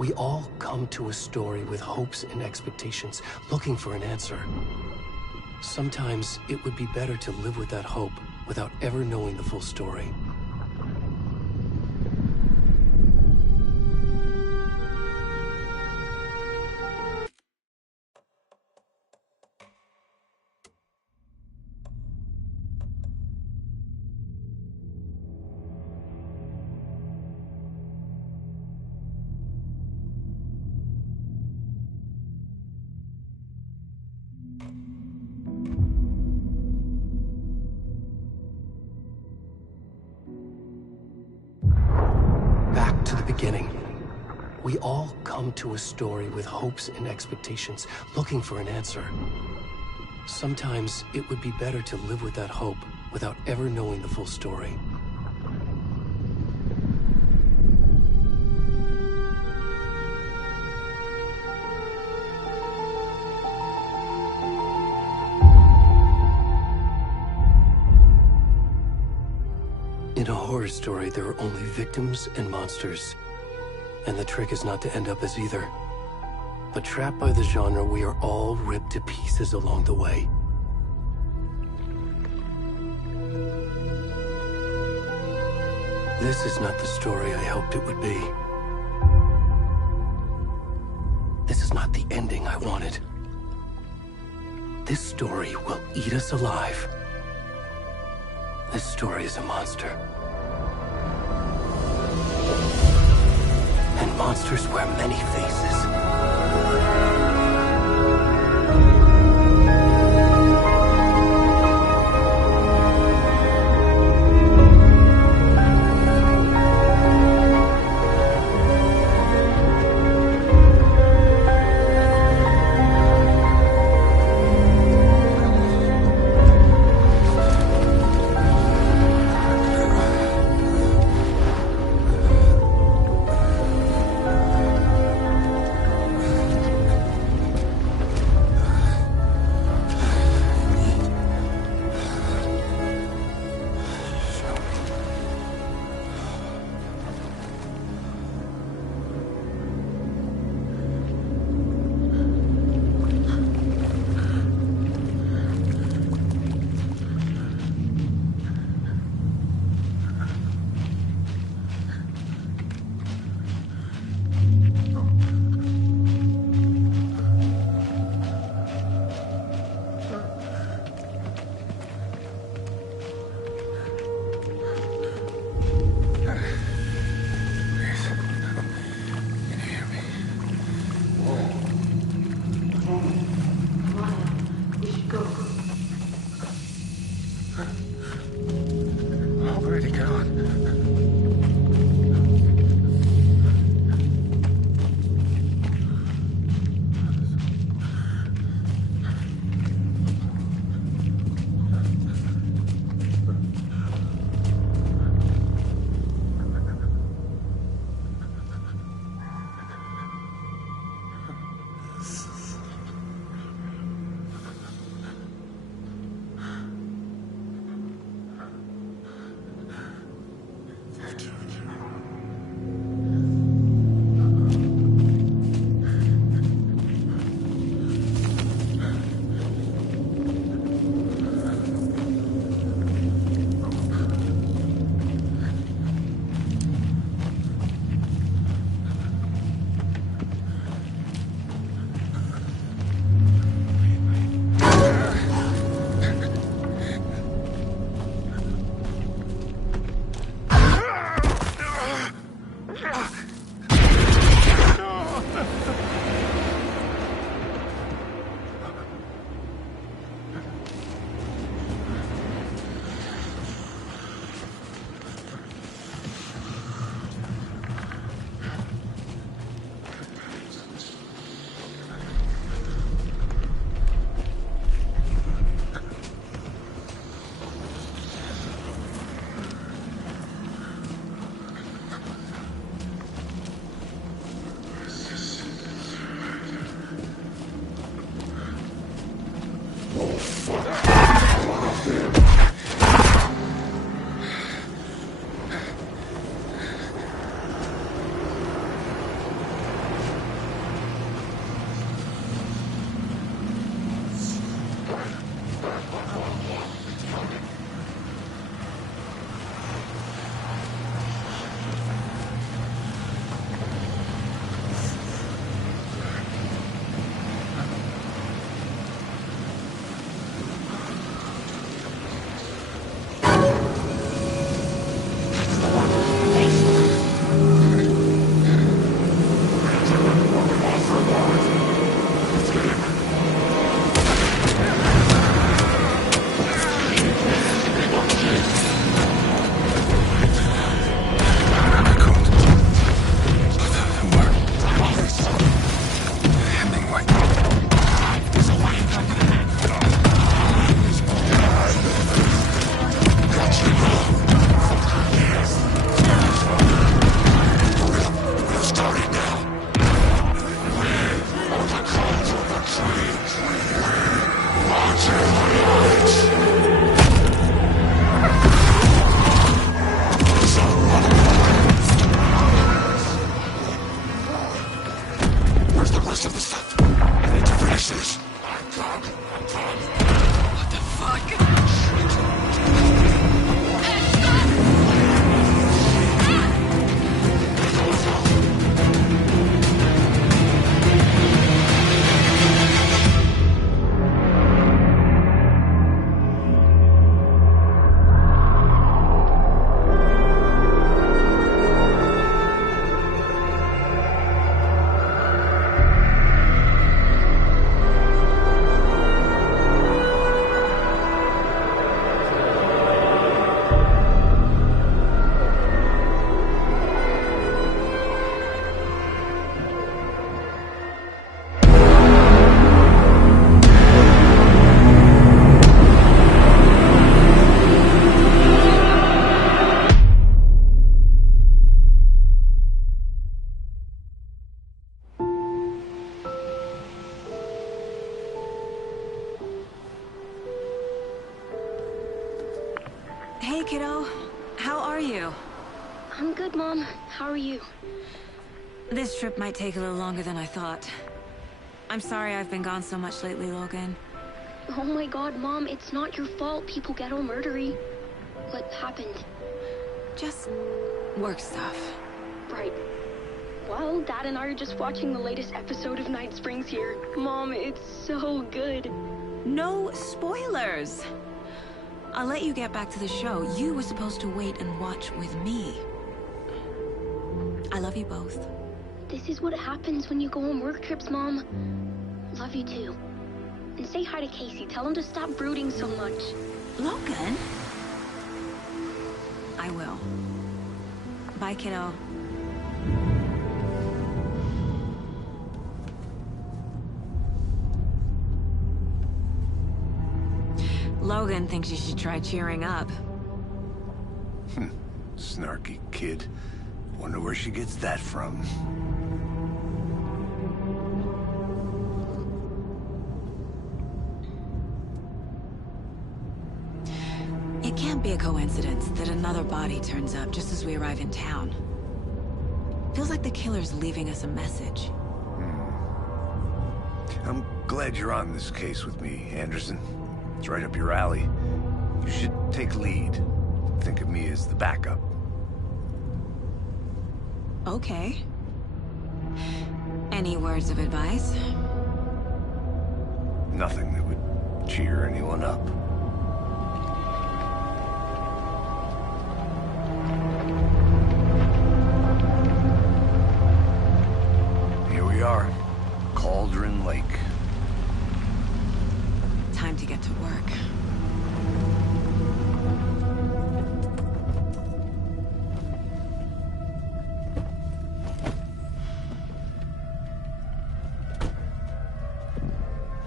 We all come to a story with hopes and expectations, looking for an answer. Sometimes it would be better to live with that hope without ever knowing the full story. Back to the beginning. We all come to a story with hopes and expectations, looking for an answer. Sometimes it would be better to live with that hope without ever knowing the full story. In a horror story, there are only victims and monsters. And the trick is not to end up as either. But trapped by the genre, we are all ripped to pieces along the way. This is not the story I hoped it would be. This is not the ending I wanted. This story will eat us alive. This story is a monster. And monsters wear many faces. Where'd he go? Where's the rest of the stuff? I need to finish this. What the fuck? Hey, kiddo. How are you? I'm good, Mom. How are you? This trip might take a little longer than I thought. I'm sorry I've been gone so much lately, Logan. Oh my god, Mom, it's not your fault people get all murdery. What happened? Just work stuff. Right. Well, Dad and I are just watching the latest episode of Night Springs here. Mom, it's so good. No spoilers! I'll let you get back to the show. You were supposed to wait and watch with me. I love you both. This is what happens when you go on work trips, Mom. Love you too. And say hi to Casey. Tell him to stop brooding so much. Logan? I will. Bye, kiddo. Logan thinks you should try cheering up. Snarky kid. Wonder where she gets that from. It can't be a coincidence that another body turns up just as we arrive in town. Feels like the killer's leaving us a message. I'm glad you're on this case with me, Anderson. It's right up your alley. You should take lead. Think of me as the backup. Okay. Any words of advice? Nothing that would cheer anyone up. Here we are. Cauldron Lake. Time to get to work.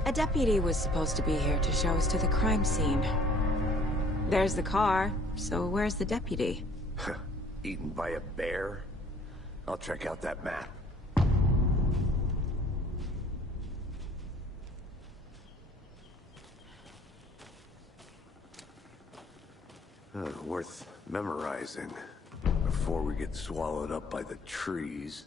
A deputy was supposed to be here to show us to the crime scene. There's the car, so where's the deputy? Eaten by a bear? I'll check out that map. Worth memorizing before we get swallowed up by the trees.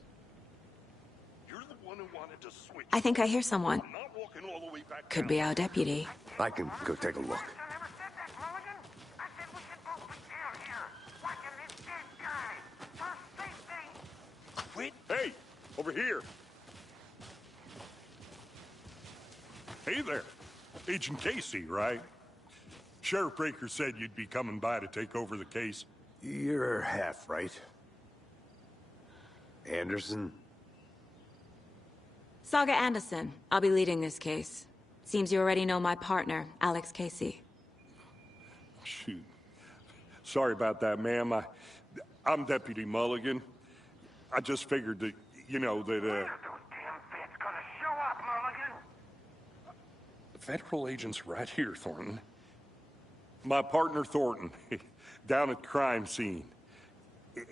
You're the one who wanted to switch. I think I hear someone. I'm not walking all the way back Could down. be our deputy. I can go take a look. I never said that, Mulligan. I said we should both be down here, watching this dead guy. For safety. Quit. Hey, over here. Hey there. Agent Casey, right? Sheriff Breaker said you'd be coming by to take over the case. You're half right. Anderson? Saga Anderson. I'll be leading this case. Seems you already know my partner, Alex Casey. Shoot. Sorry about that, ma'am. I'm Deputy Mulligan. I just figured that, you know, that, Those damn feds gonna show up, Mulligan. federal agent's right here, Thornton. My partner, Thornton, down at the crime scene.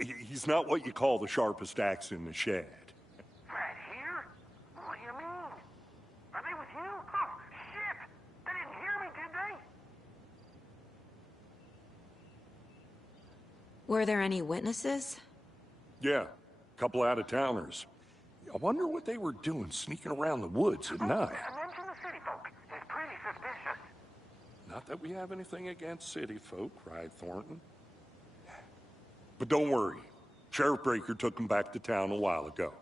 He's not what you call the sharpest axe in the shed. Right here? What do you mean? Are they with you? Oh, shit! They didn't hear me, Were there any witnesses? Yeah, couple out-of-towners. I wonder what they were doing sneaking around the woods at night. Mention the city folk. It's pretty suspicious. Not that we have anything against city folk, cried Thornton. But don't worry. Sheriff Breaker took them back to town a while ago.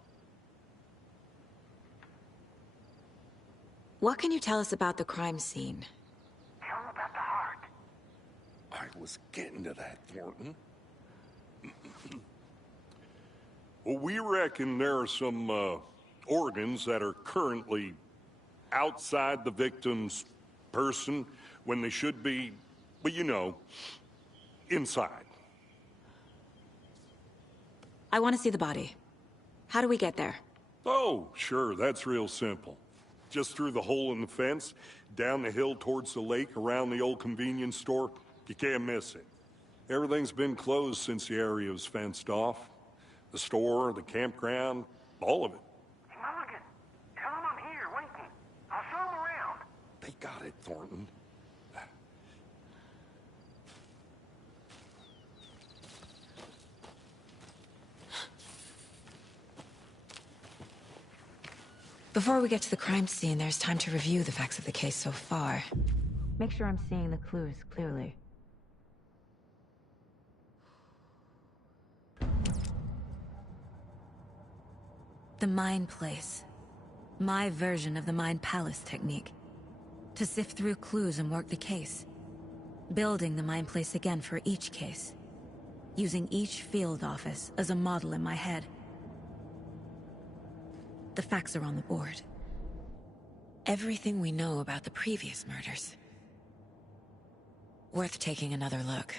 What can you tell us about the crime scene? Tell them about the heart. I was getting to that, Thornton. Well, we reckon there are some organs that are currently outside the victim's person when they should be, well, you know, inside. I want to see the body. How do we get there? Oh, sure, that's real simple. Just through the hole in the fence, down the hill towards the lake, around the old convenience store. You can't miss it. Everything's been closed since the area was fenced off. The store, the campground, all of it. Hey, Mulligan, tell them I'm here waiting. I'll show them around. They got it, Thornton. Before we get to the crime scene, there's time to review the facts of the case so far. Make sure I'm seeing the clues clearly. The Mind Place. My version of the Mind Palace technique. To sift through clues and work the case. Building the Mind Place again for each case. Using each field office as a model in my head. The facts are on the board. Everything we know about the previous murders. Worth taking another look.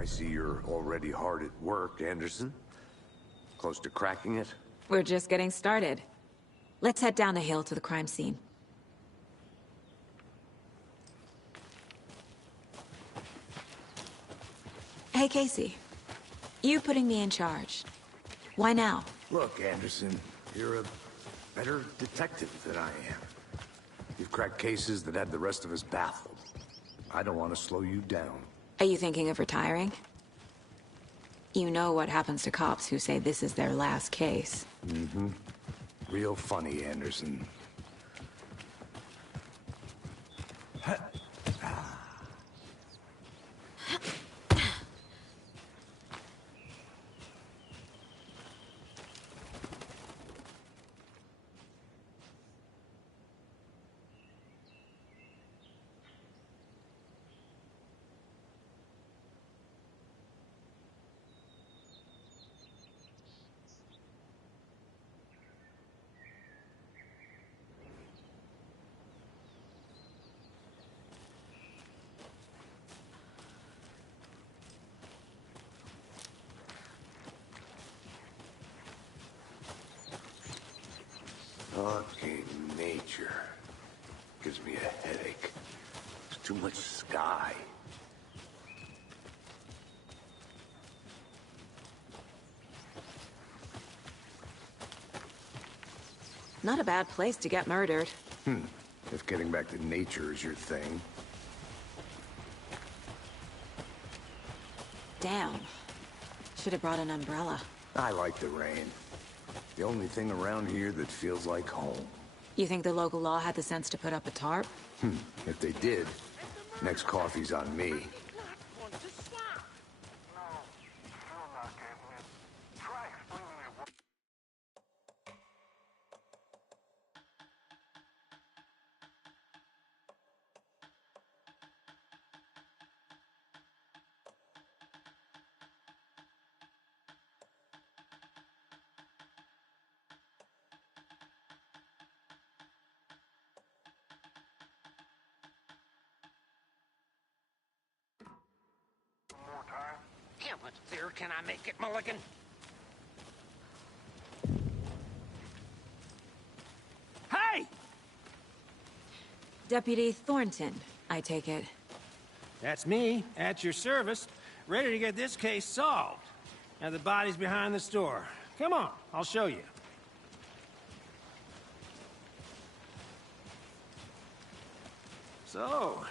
I see you're already hard at work, Anderson. Close to cracking it? We're just getting started. Let's head down the hill to the crime scene. Hey, Casey. You putting me in charge. Why now? Look, Anderson, you're a better detective than I am. You've cracked cases that had the rest of us baffled. I don't want to slow you down. Are you thinking of retiring? You know what happens to cops who say this is their last case. Mm-hmm. Real funny, Anderson. Fucking nature. Gives me a headache. There's too much sky. Not a bad place to get murdered. If getting back to nature is your thing. Damn. Should have brought an umbrella. I like the rain. The only thing around here that feels like home. You think the local law had the sense to put up a tarp? If they did, next coffee's on me. Want to swap? No. How much clearer can I make it, Mulligan? Hey! Deputy Thornton, I take it. That's me, at your service, ready to get this case solved. Now the body's behind the store. Come on, I'll show you. So,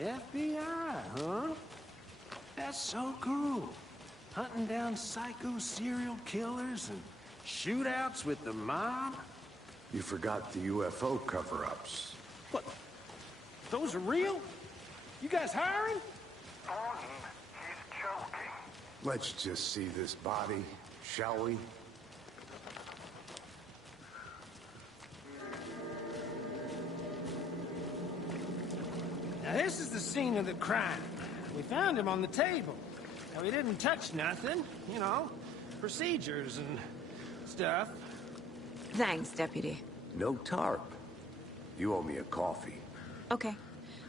FBI, huh? That's so cool. Hunting down psycho serial killers and shootouts with the mob? You forgot the UFO cover-ups. What? Those are real? You guys hiring? Thornton, he's joking. Let's just see this body, shall we? Now this is the scene of the crime. We found him on the table. Now he didn't touch nothing, you know, procedures and stuff. Thanks, Deputy. No tarp. You owe me a coffee. Okay.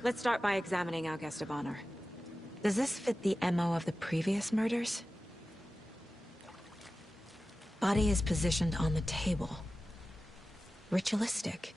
Let's start by examining our guest of honor. Does this fit the MO of the previous murders? Body is positioned on the table. Ritualistic.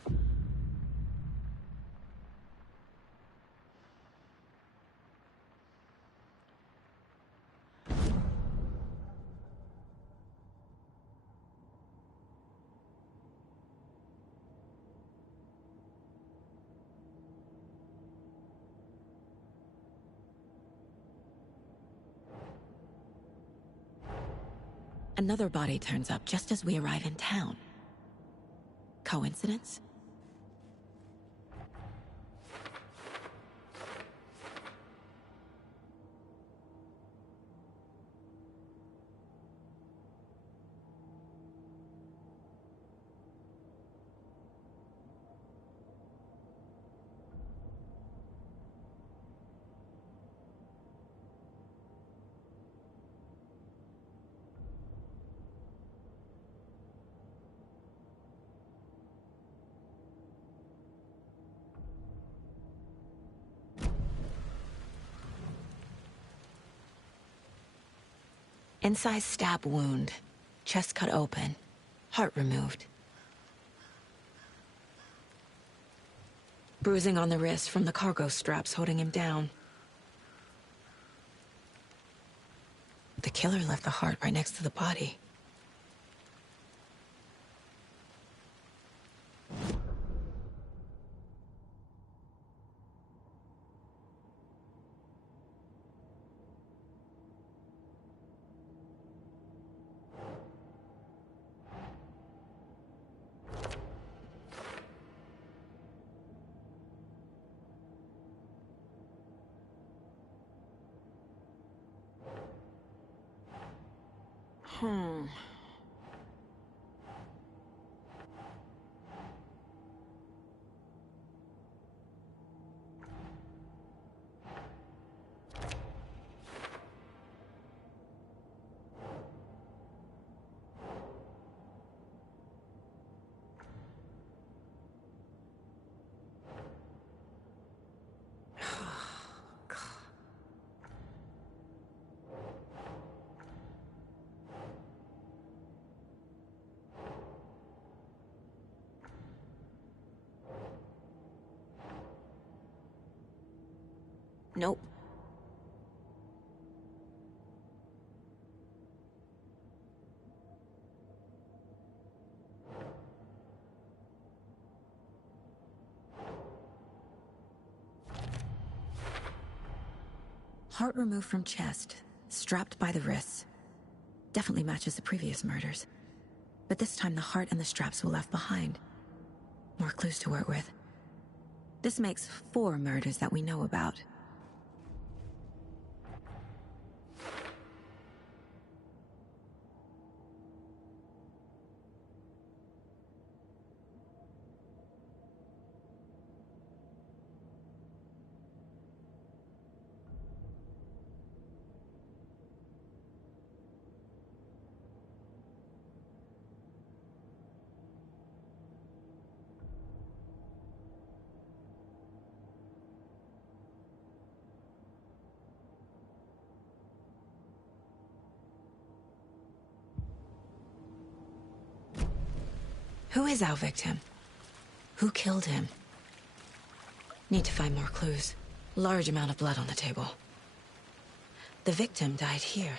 Another body turns up just as we arrive in town. Coincidence? Incised stab wound. Chest cut open. Heart removed. Bruising on the wrist from the cargo straps holding him down. The killer left the heart right next to the body. Nope. Heart removed from chest, strapped by the wrists. Definitely matches the previous murders. But this time the heart and the straps were left behind. More clues to work with. This makes 4 murders that we know about. Who is our victim? Who killed him? Need to find more clues. Large amount of blood on the table. The victim died here.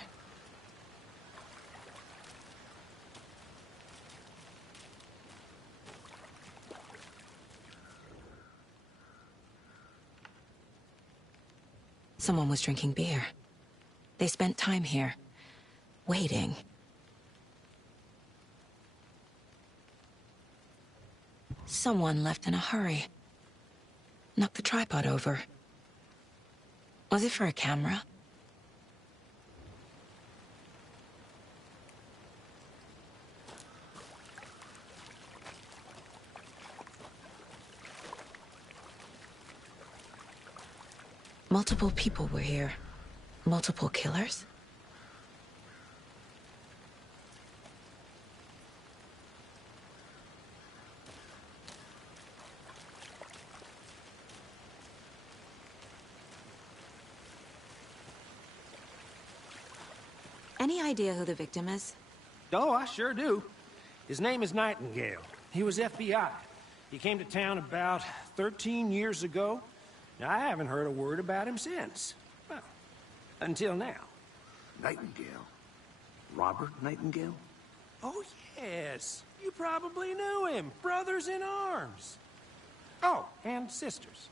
Someone was drinking beer. They spent time here, waiting. Someone left in a hurry. Knocked the tripod over. Was it for a camera? Multiple people were here. Multiple killers? Any idea who the victim is? Oh, I sure do. His name is Nightingale. He was FBI. He came to town about 13 years ago. Now, I haven't heard a word about him since. Well, until now. Nightingale? Robert Nightingale? Oh, yes. You probably knew him. Brothers in arms. Oh, and sisters.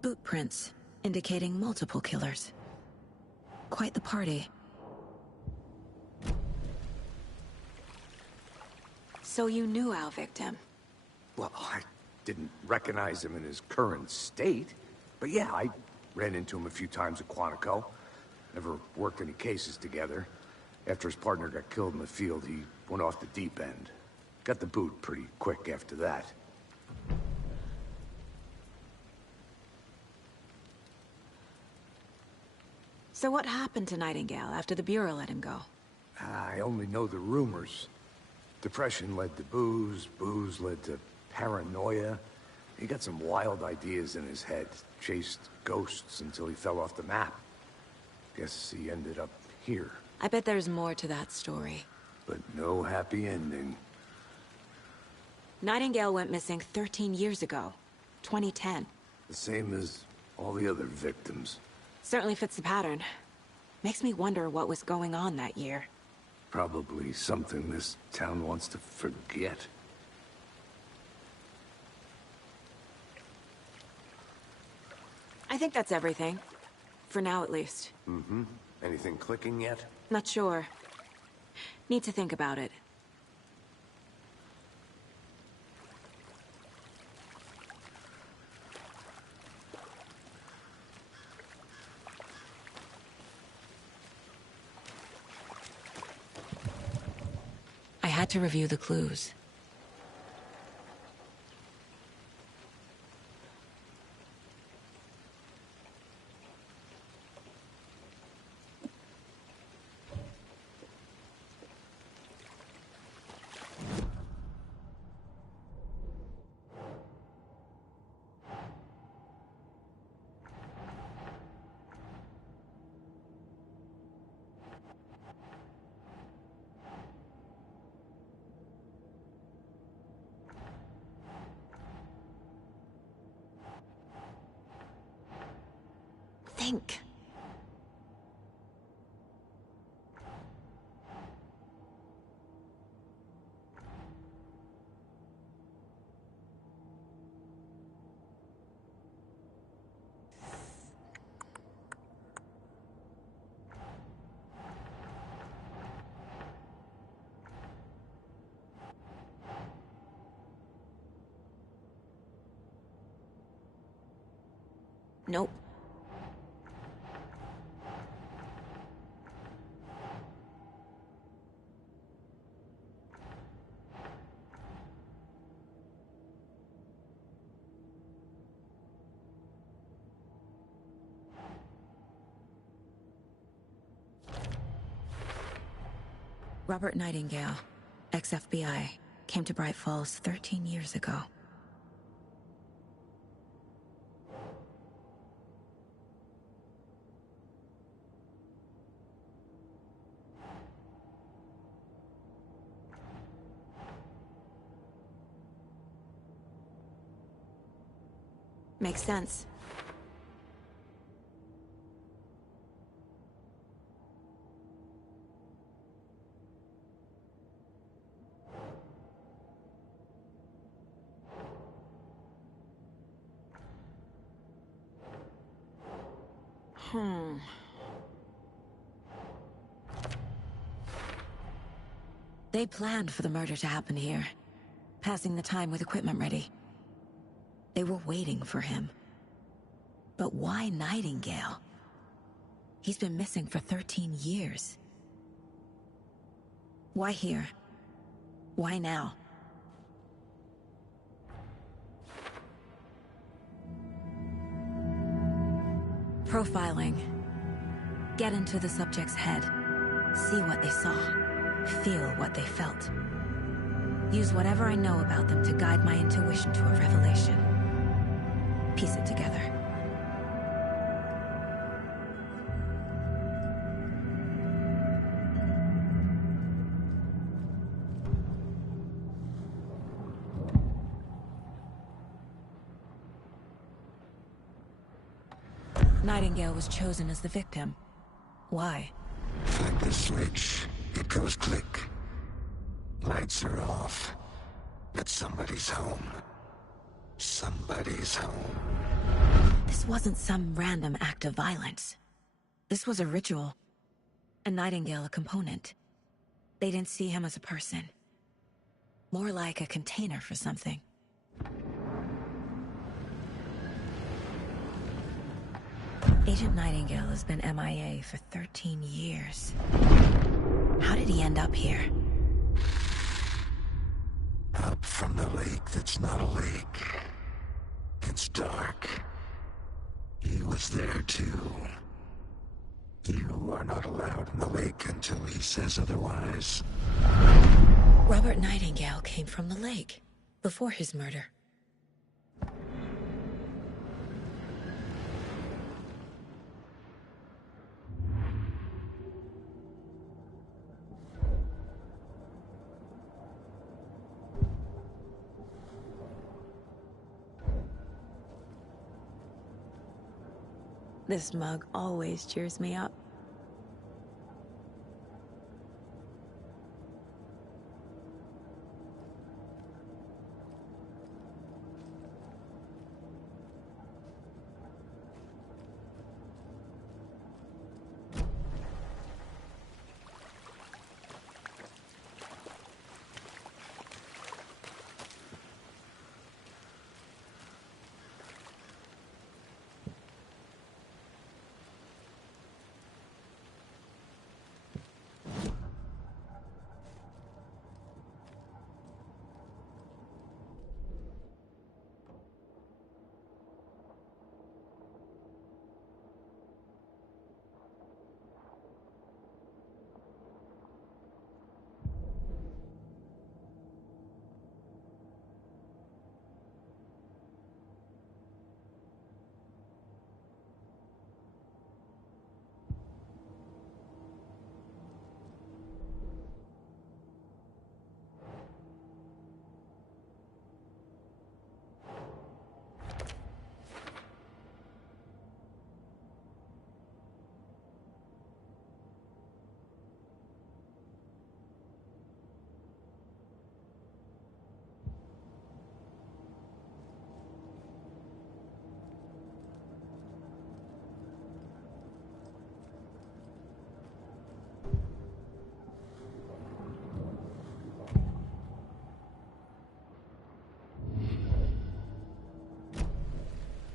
Boot prints, indicating multiple killers. Quite the party. So you knew our victim? Well, I didn't recognize him in his current state. But yeah, I ran into him a few times at Quantico. Never worked any cases together. After his partner got killed in the field, he went off the deep end. Got the boot pretty quick after that. So what happened to Nightingale after the Bureau let him go? I only know the rumors. Depression led to booze, booze led to paranoia. He got some wild ideas in his head, chased ghosts until he fell off the map. Guess he ended up here. I bet there's more to that story. But no happy ending. Nightingale went missing 13 years ago. 2010. The same as all the other victims. Certainly fits the pattern. Makes me wonder what was going on that year. Probably something this town wants to forget. I think that's everything. For now, at least. Mm-hmm. Anything clicking yet? Not sure. Need to think about it. I had to review the clues. think. Nope. Robert Nightingale, ex-FBI, came to Bright Falls 13 years ago. Makes sense. They planned for the murder to happen here, passing the time with equipment ready. They were waiting for him. But why Nightingale? He's been missing for 13 years. Why here? Why now? Profiling. Get into the subject's head. See what they saw. Feel what they felt. Use whatever I know about them to guide my intuition to a revelation. Piece it together. Nightingale was chosen as the victim. Why? Flip the switch, it goes click. Lights are off. But somebody's home. Somebody's home. This wasn't some random act of violence. This was a ritual. And Nightingale a component. They didn't see him as a person. More like a container for something. Agent Nightingale has been MIA for 13 years. How did he end up here? Up from the lake that's not a lake. It's dark. He was there too. You are not allowed in the lake until he says otherwise. Robert Nightingale came from the lake, before his murder. This mug always cheers me up.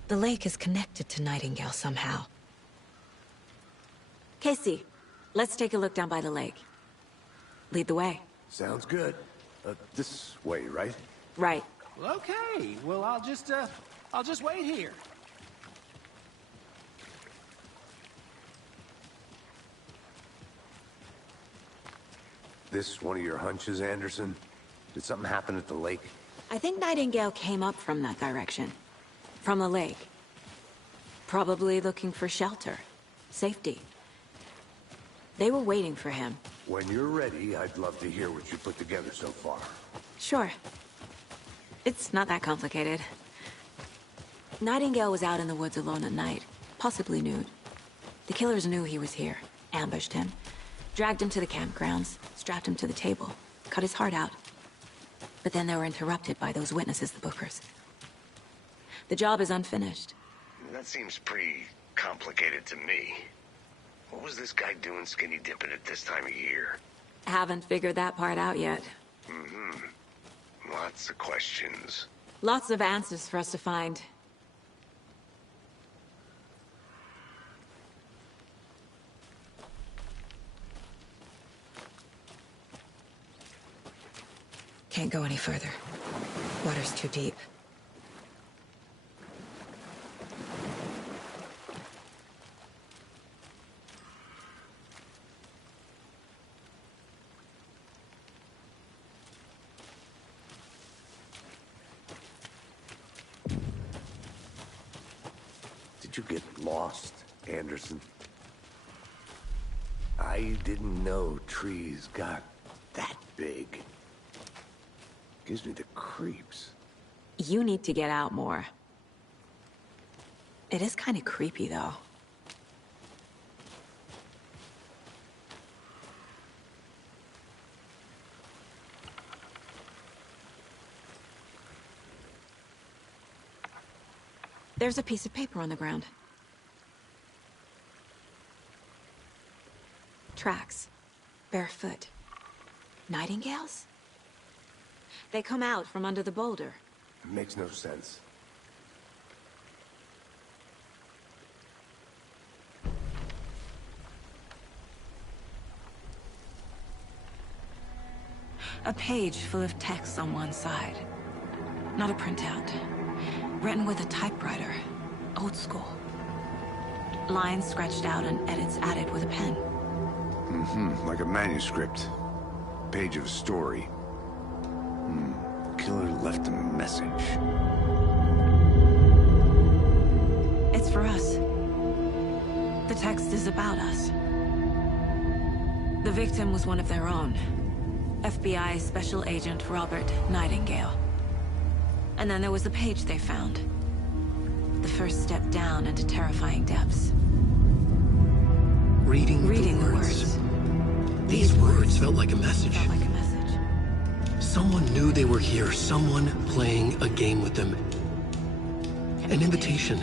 The lake is connected to Nightingale somehow. Casey, let's take a look down by the lake. Lead the way. Sounds good. This way, right? Right. Well, okay. Well, I'll just wait here. This one of your hunches, Anderson? Did something happen at the lake? I think Nightingale came up from that direction. From the lake. Probably looking for shelter. Safety. They were waiting for him. When you're ready, I'd love to hear what you put together so far. Sure. It's not that complicated. Nightingale was out in the woods alone at night, possibly nude. The killers knew he was here, ambushed him, dragged him to the campgrounds, strapped him to the table, cut his heart out. But then they were interrupted by those witnesses, the Bookers. The job is unfinished. That seems pretty complicated to me. What was this guy doing skinny dipping at this time of year? Haven't figured that part out yet. Lots of questions. Lots of answers for us to find. Can't go any further. Water's too deep. Did you get lost, Anderson? I didn't know trees got that big. Gives me the creeps. You need to get out more. It is kind of creepy, though. There's a piece of paper on the ground. Tracks. Barefoot. Nightingales? They come out from under the boulder. It makes no sense. A page full of text on one side. Not a printout. Written with a typewriter. Old school. Lines scratched out and edits added with a pen. Like a manuscript. Page of a story. Killer left a message. It's for us. The text is about us. The victim was one of their own. FBI Special Agent Robert Nightingale. And then there was the page they found. The first step down into terrifying depths. Reading the the words. These words felt like a message. Felt like a message. Someone knew they were here, someone playing a game with them. An invitation.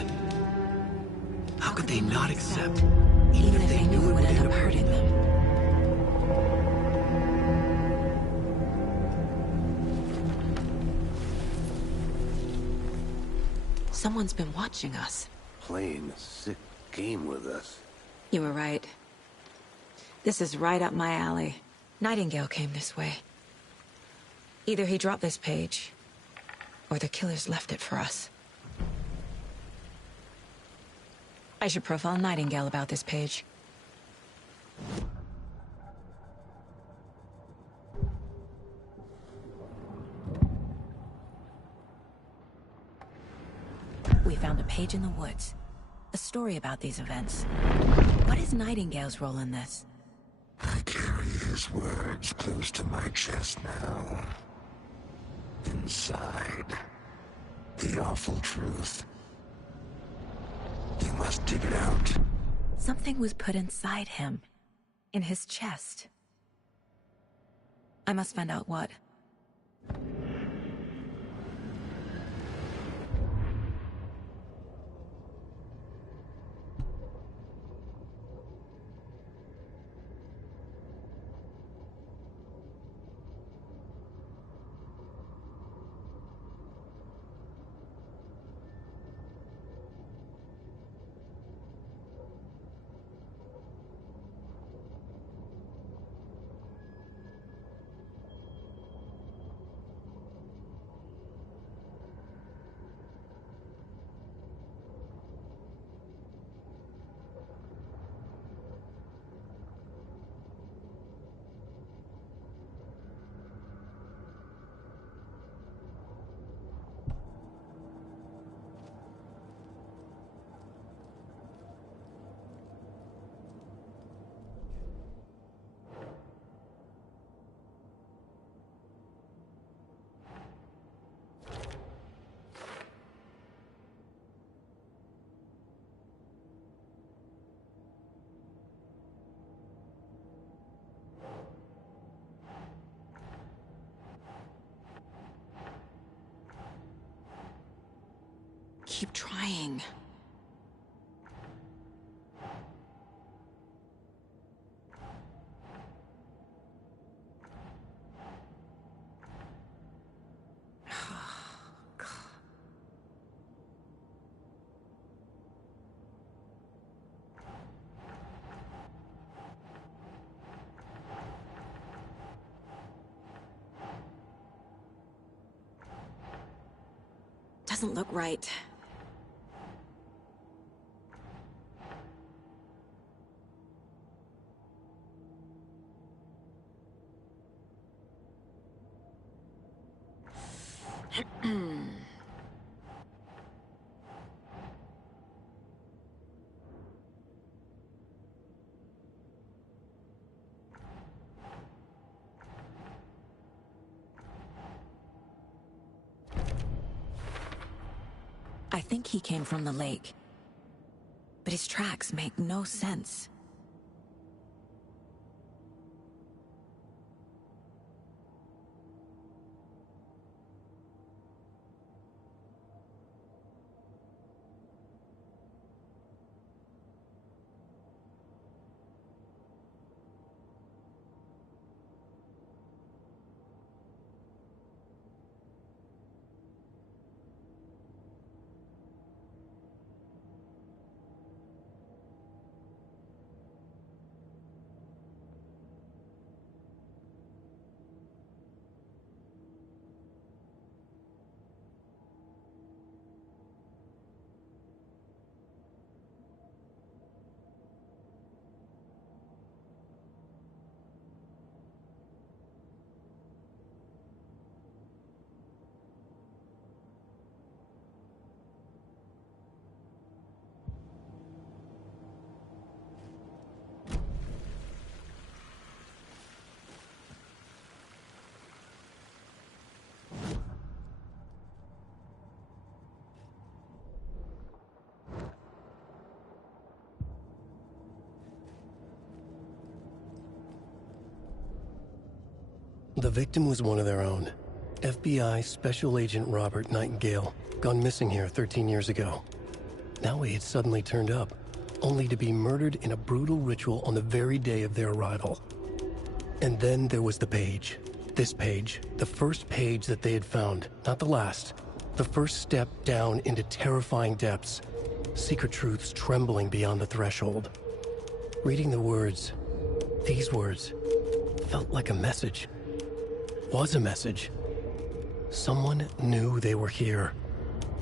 How could they not accept, Even if they knew it would end up hurting them. Someone's been watching us. Playing a sick game with us. You were right. This is right up my alley. Nightingale came this way. Either he dropped this page, or the killers left it for us. I should profile Nightingale about this page. We found a page in the woods. A story about these events. What is Nightingale's role in this? I carry his words close to my chest now. Inside, the awful truth. You must dig it out. Something was put inside him. In his chest. I must find out what. keep trying. Doesn't look right. I think he came from the lake. But his tracks make no sense. The victim was one of their own. FBI Special Agent Robert Nightingale, gone missing here 13 years ago. Now he had suddenly turned up, only to be murdered in a brutal ritual on the very day of their arrival. And then there was the page. This page, the first page that they had found, not the last. The first step down into terrifying depths. Secret truths trembling beyond the threshold. Reading the words, these words, felt like a message. Was a message. Someone knew they were here.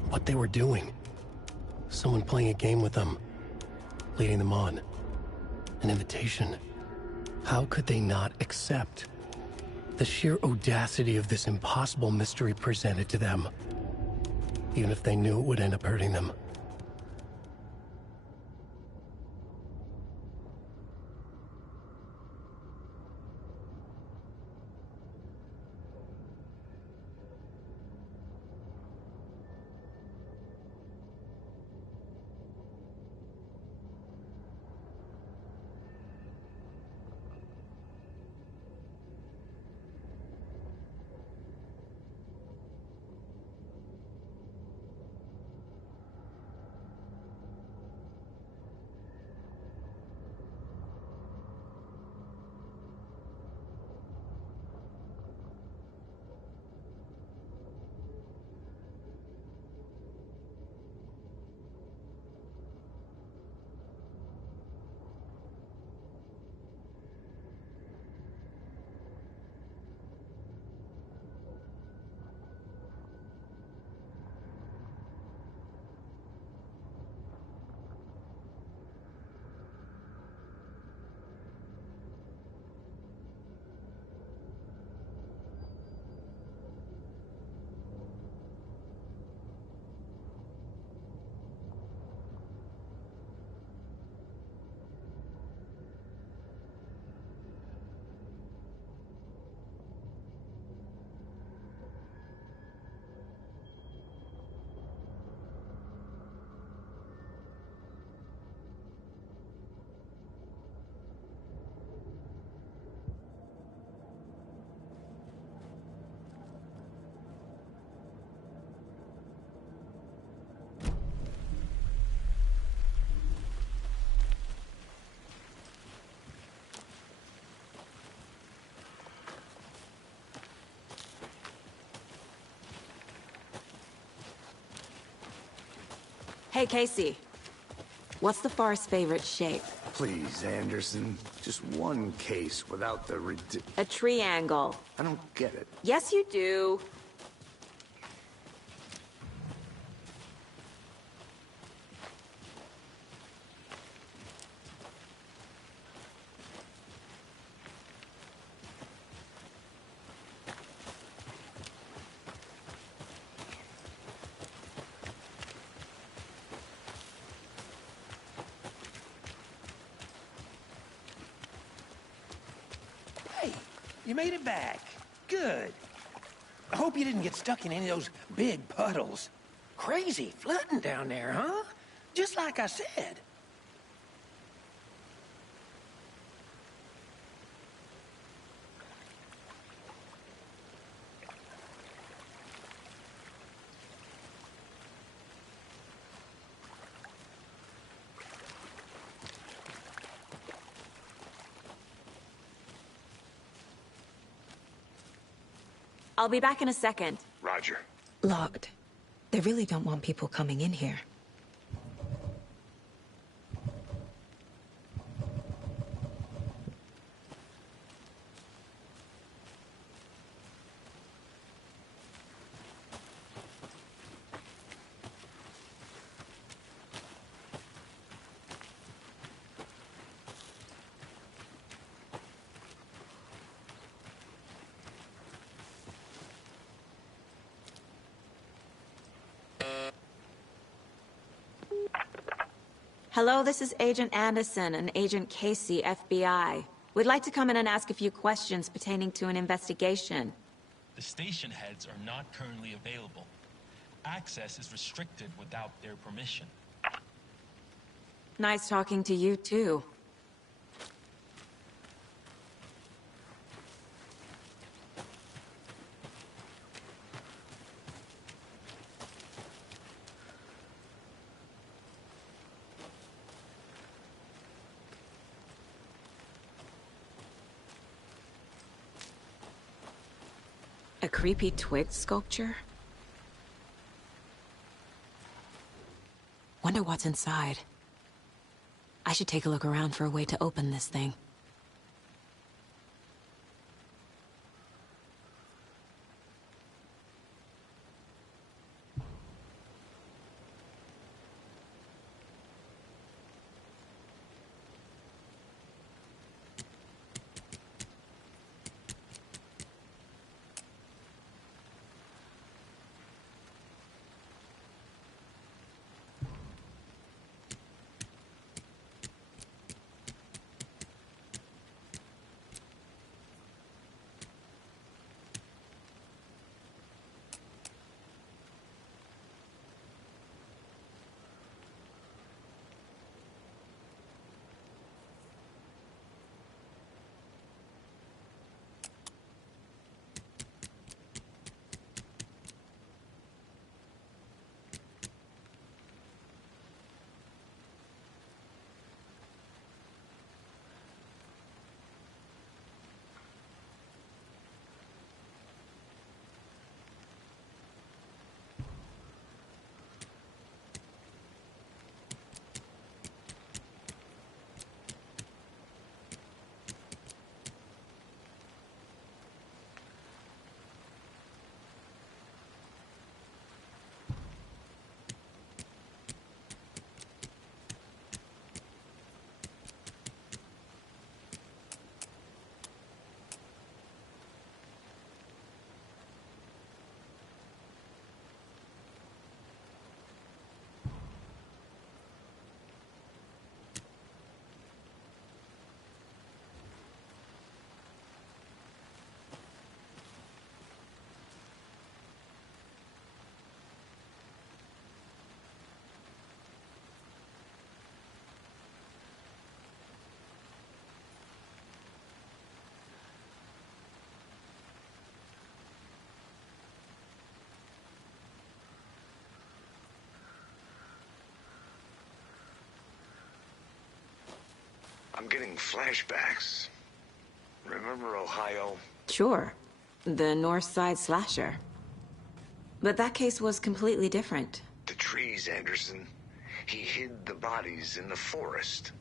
What they were doing. Someone playing a game with them. Leading them on. An invitation. How could they not accept? The sheer audacity of this impossible mystery presented to them. Even if they knew it would end up hurting them. Hey, Casey. What's the far's favorite shape? Please, Anderson. Just one case without the A triangle. I don't get it. Yes, you do. Hey, you made it back. Good. I hope you didn't get stuck in any of those big puddles. Crazy flooding down there, huh? Just like I said. I'll be back in a second. Roger. Locked. They really don't want people coming in here. Hello, this is Agent Anderson and Agent Casey, FBI. We'd like to come in and ask a few questions pertaining to an investigation. The station heads are not currently available. Access is restricted without their permission. Nice talking to you, too. A creepy twig sculpture? Wonder what's inside. I should take a look around for a way to open this thing. I'm getting flashbacks. Remember Ohio? Sure. The North Side Slasher. But that case was completely different. The trees, Anderson. he hid the bodies in the forest.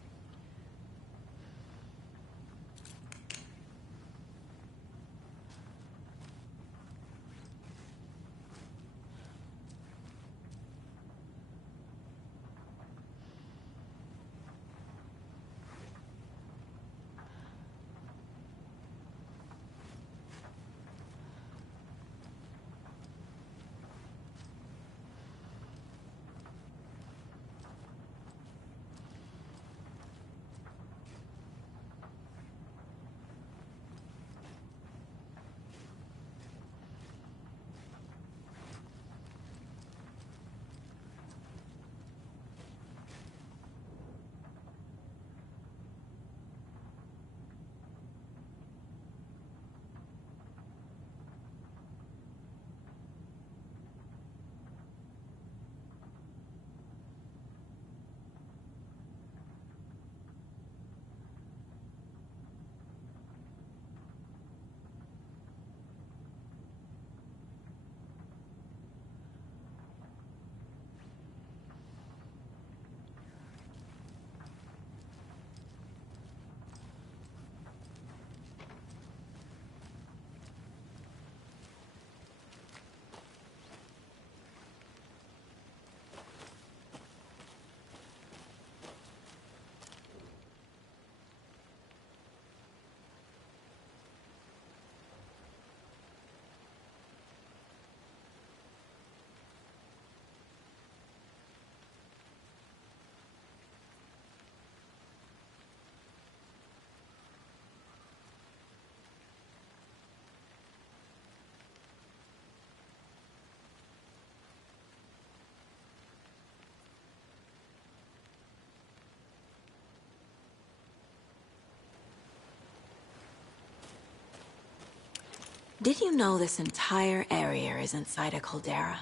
Did you know this entire area is inside a caldera?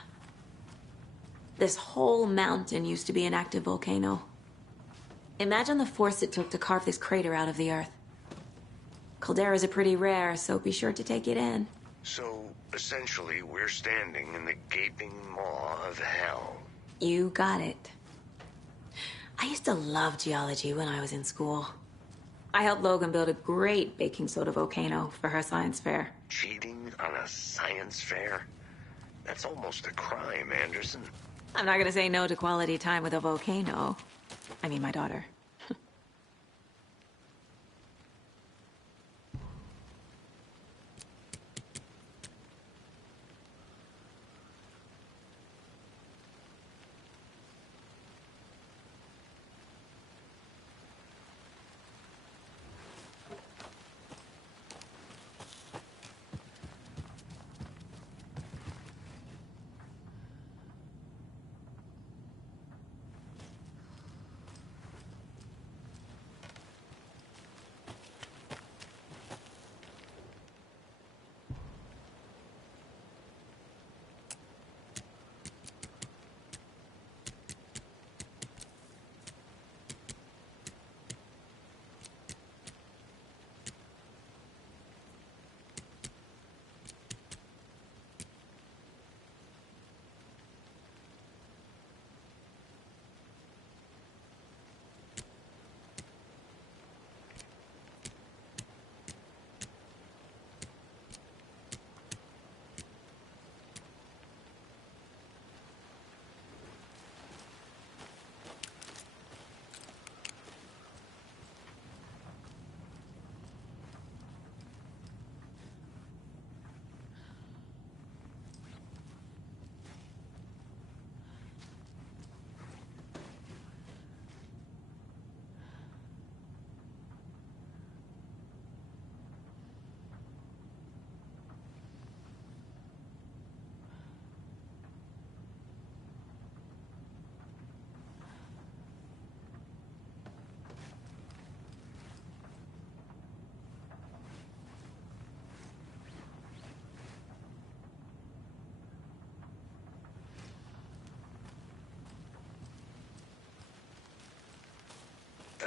This whole mountain used to be an active volcano. Imagine the force it took to carve this crater out of the earth. Calderas are pretty rare, so be sure to take it in. So, essentially, we're standing in the gaping maw of hell. You got it. I used to love geology when I was in school. I helped Logan build a great baking soda volcano for her science fair. Cheating on a science fair? That's almost a crime, Anderson. I'm not gonna say no to quality time with a volcano. I mean, my daughter.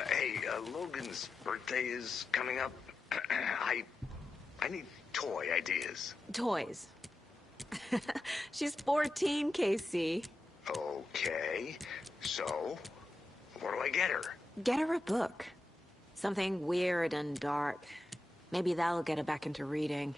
Hey, Logan's birthday is coming up. I need toy ideas. Toys. She's 14, Casey. Okay, so what do I get her? Get her a book. Something weird and dark. Maybe that'll get her back into reading.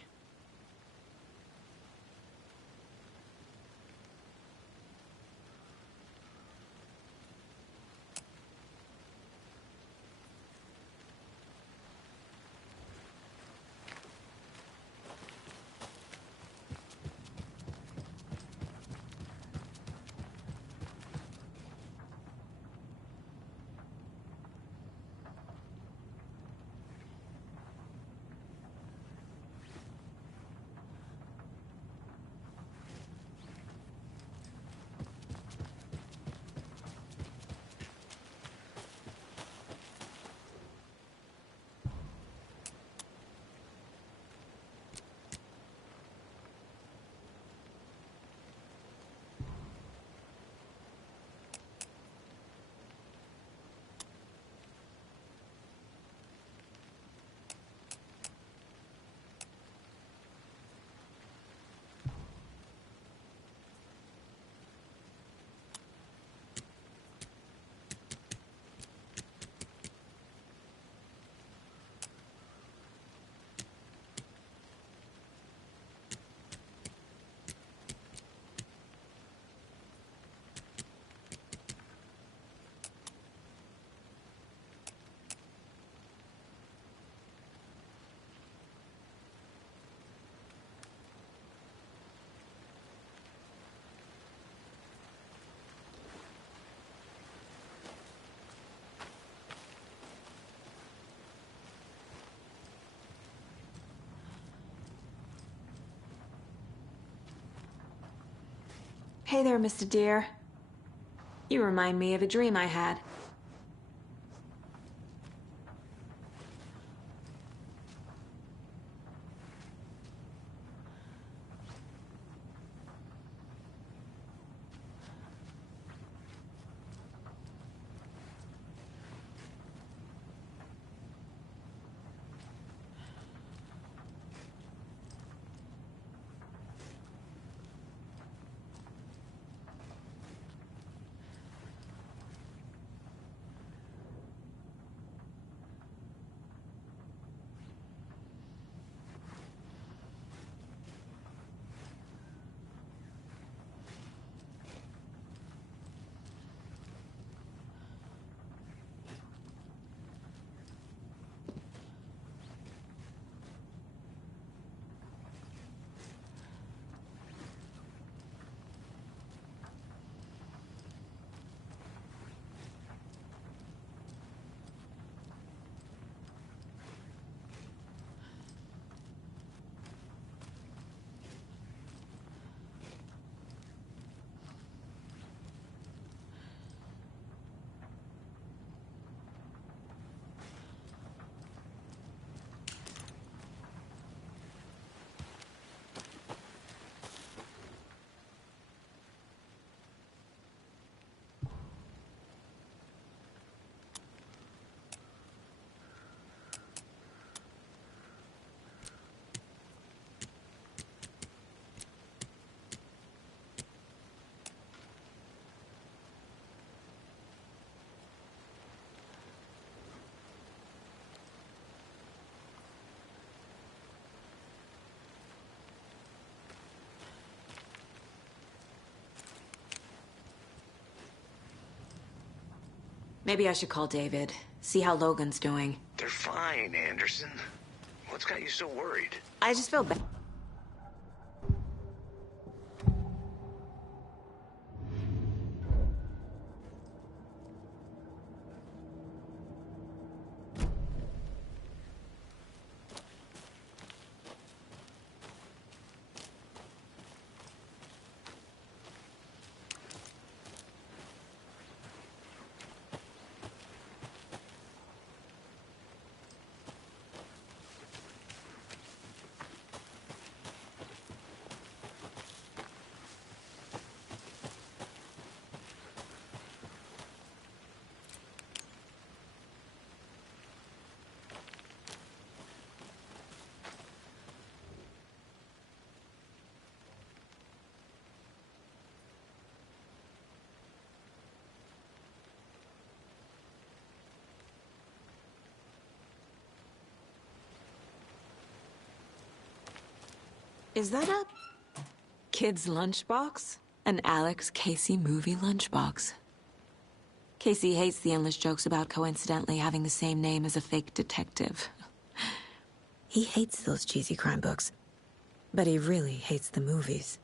Hey there, Mr. Deer. You remind me of a dream I had. Maybe I should call David, see how Logan's doing. They're fine, Anderson. What's got you so worried? I just feel bad. Is that a kid's lunchbox? An Alex Casey movie lunchbox. Casey hates the endless jokes about coincidentally having the same name as a fake detective. He hates those cheesy crime books, but he really hates the movies.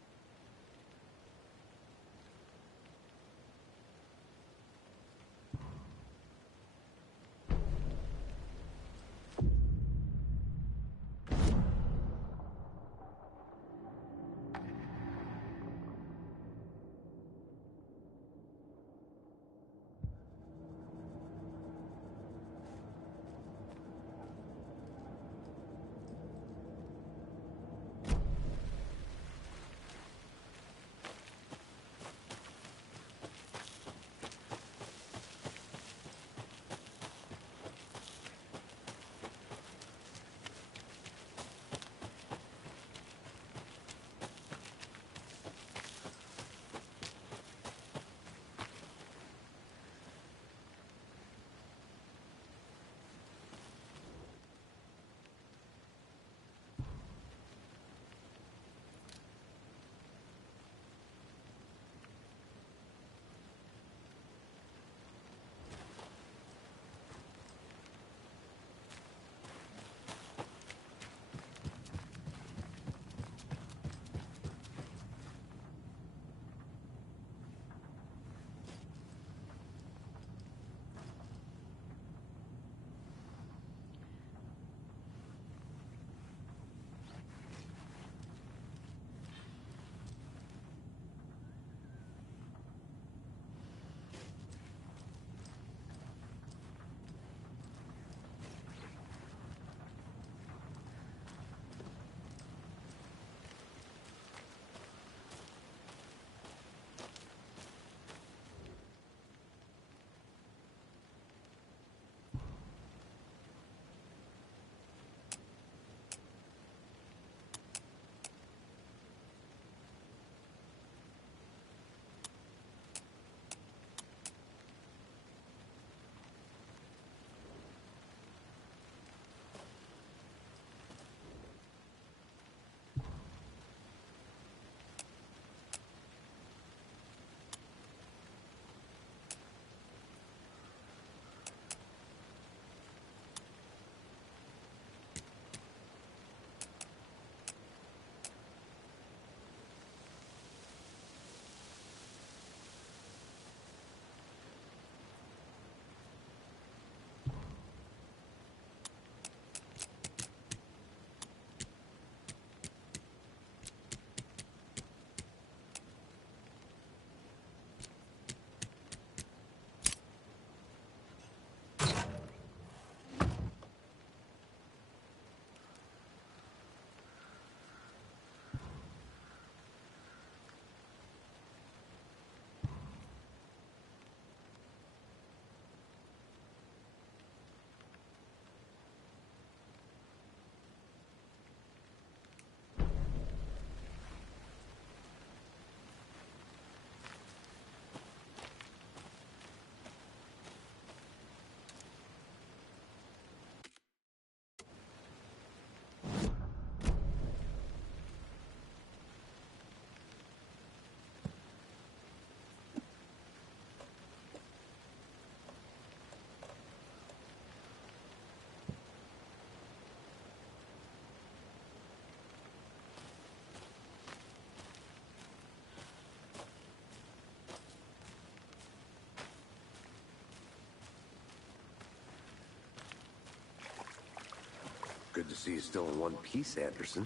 Good to see you still in one piece, Anderson.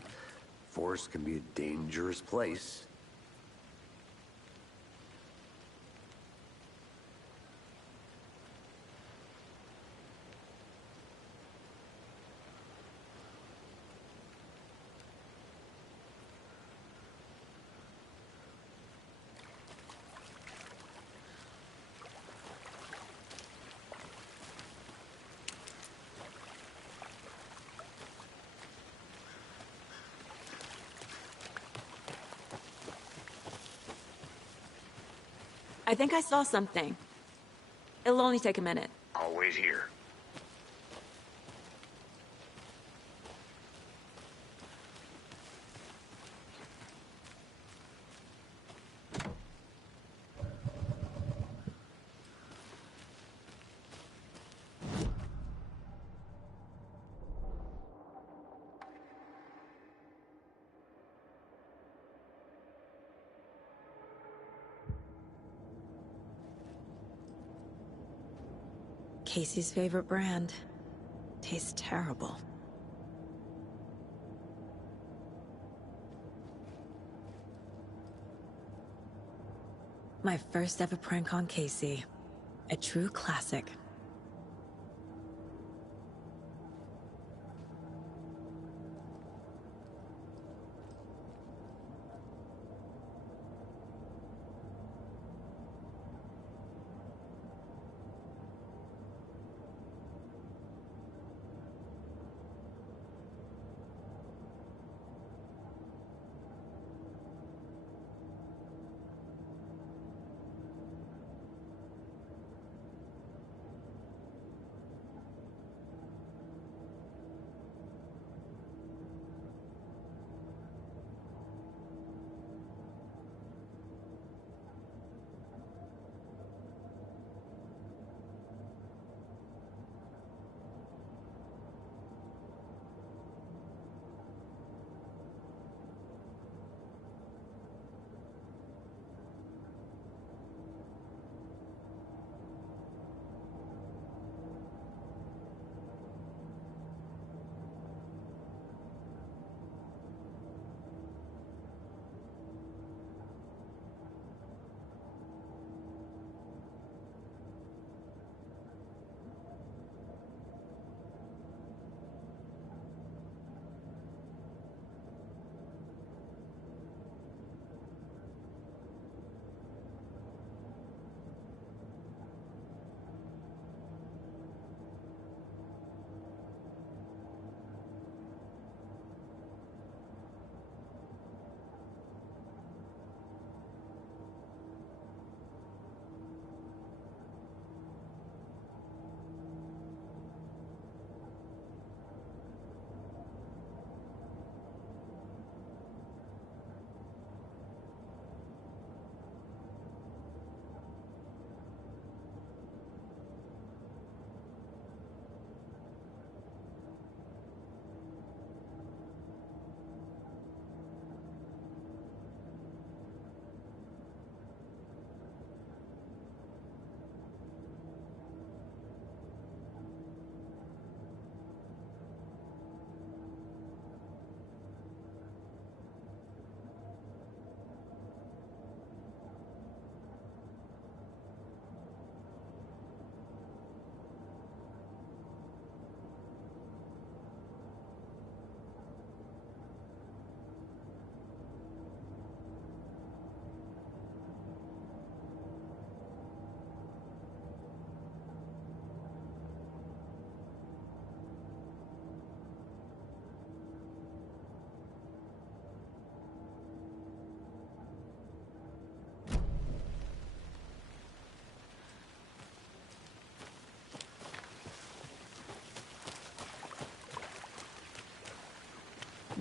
Forest can be a dangerous place. I think I saw something. It'll only take a minute. I'll wait here. Casey's favorite brand. Tastes terrible. My first ever prank on Casey. A true classic.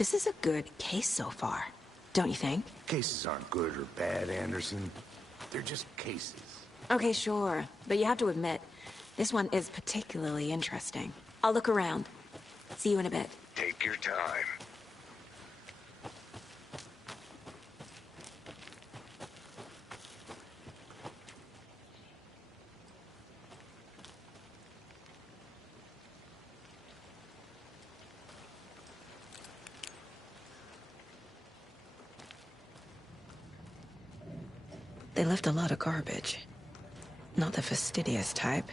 This is a good case so far, don't you think? Cases aren't good or bad, Anderson. They're just cases. Okay, sure. But you have to admit, this one is particularly interesting. I'll look around. See you in a bit. Take your time. They left a lot of garbage. Not the fastidious type.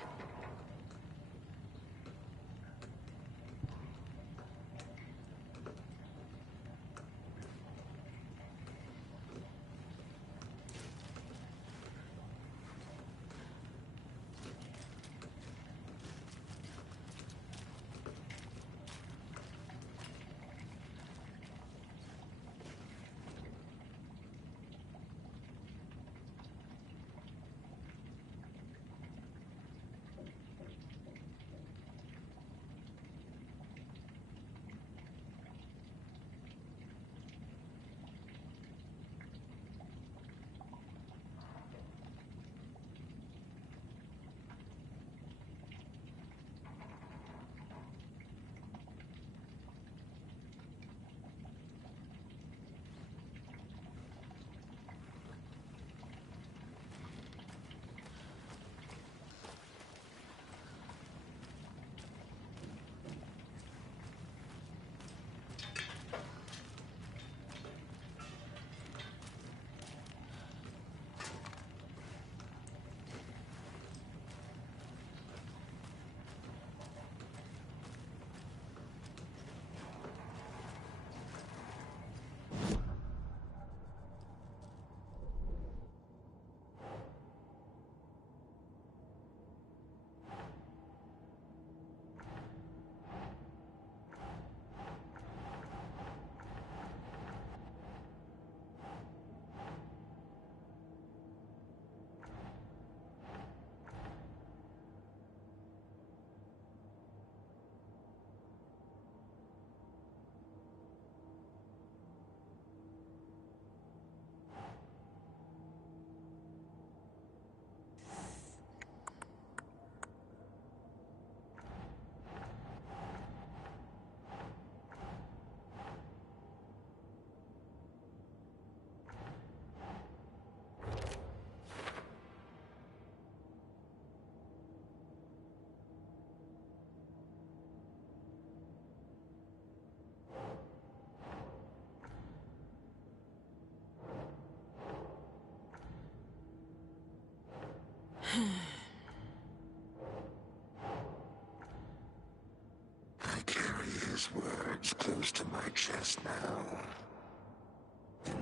I carry his words close to my chest now.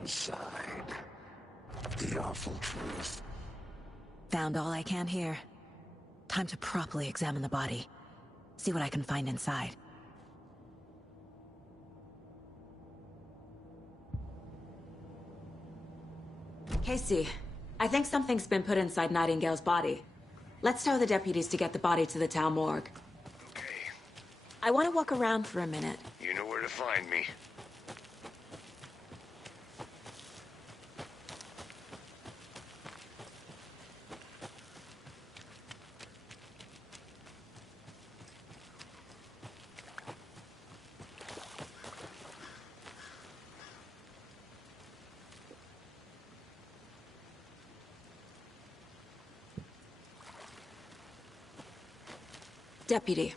Inside, the awful truth. Found all I can here. Time to properly examine the body. See what I can find inside. Casey, I think something's been put inside Nightingale's body. Let's tell the deputies to get the body to the town morgue. Okay. I want to walk around for a minute. You know where to find me. Deputy,